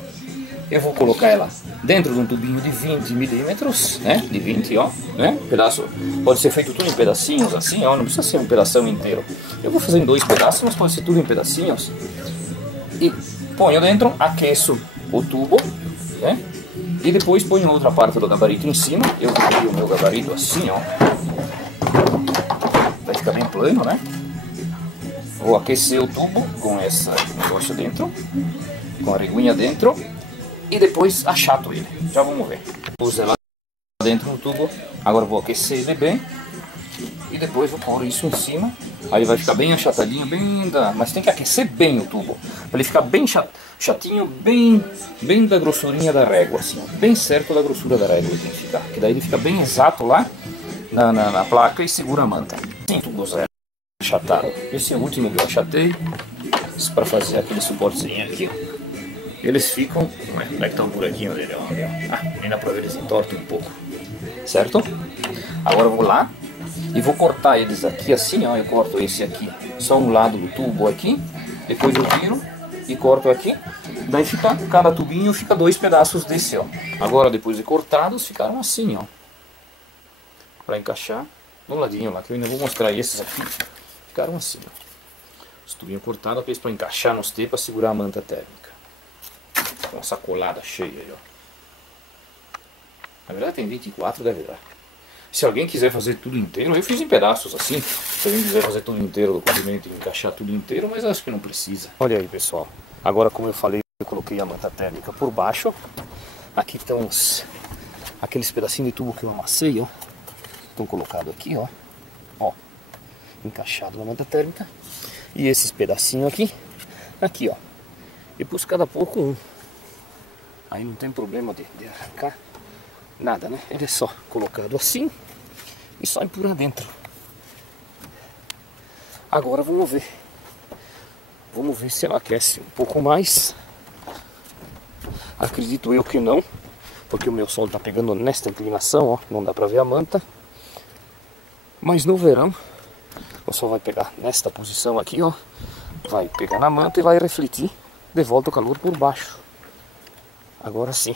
Eu vou colocar ela dentro de um tubinho de 20 milímetros, né? De 20, ó, né? Pedaço, pode ser feito tudo em pedacinhos, assim, ó, não precisa ser um pedação inteiro. Eu vou fazer em 2 pedaços, mas pode ser tudo em pedacinhos. E ponho dentro, aqueço o tubo, né? E depois ponho outra parte do gabarito em cima. Eu vou o meu gabarito assim, ó. Vai ficar bem plano, né? Vou aquecer o tubo com esse negócio dentro, com a reguinha dentro, e depois achato ele. Já vamos ver. Pus ela dentro do tubo, agora vou aquecer ele bem, e depois vou pôr isso em cima. Aí vai ficar bem achatadinho, mas tem que aquecer bem o tubo, para ele ficar bem chatinho, bem da grossurinha da régua, assim, bem certo da grossura da régua ele tem que ficar, que daí ele fica bem exato lá na placa e segura a manta. Tem tubo zero achatado. Esse é o último que eu achatei, para fazer aquele suportezinho aqui. Eles ficam, como é que tá o buraquinho dele, ó, nem dá pra ver, eles entortam um pouco, certo? Agora eu vou lá e vou cortar eles aqui assim, ó, eu corto esse aqui, só um lado do tubo aqui, depois eu tiro e corto aqui, daí fica, cada tubinho fica 2 pedaços desse, ó. Agora depois de cortados, ficaram assim, ó, para encaixar no ladinho lá, que eu ainda vou mostrar esses aqui, ficaram assim, ó. Os tubinhos cortados, apenas para encaixar nos T, para segurar a manta térmica. Uma sacolada cheia aí, ó. Na verdade tem 24, deve dar. Se alguém quiser fazer tudo inteiro, eu fiz em pedaços assim. Se alguém quiser fazer tudo inteiro do comprimento e encaixar tudo inteiro, mas acho que não precisa. Olha aí, pessoal. Agora, como eu falei, eu coloquei a manta térmica por baixo. Aqui estão aqueles pedacinhos de tubo que eu amassei, ó. Estão colocados aqui, ó. Ó. Encaixado na manta térmica. E esses pedacinhos aqui, ó. E pus cada pouco um. Aí não tem problema de arrancar nada, né? Ele é só colocado assim e só empurrar dentro. Agora vamos ver. Vamos ver se ela aquece um pouco mais. Acredito eu que não, porque o meu sol está pegando nesta inclinação, ó. Não dá pra ver a manta. Mas no verão o sol vai pegar nesta posição aqui, ó. Vai pegar na manta e vai refletir de volta o calor por baixo. Agora sim.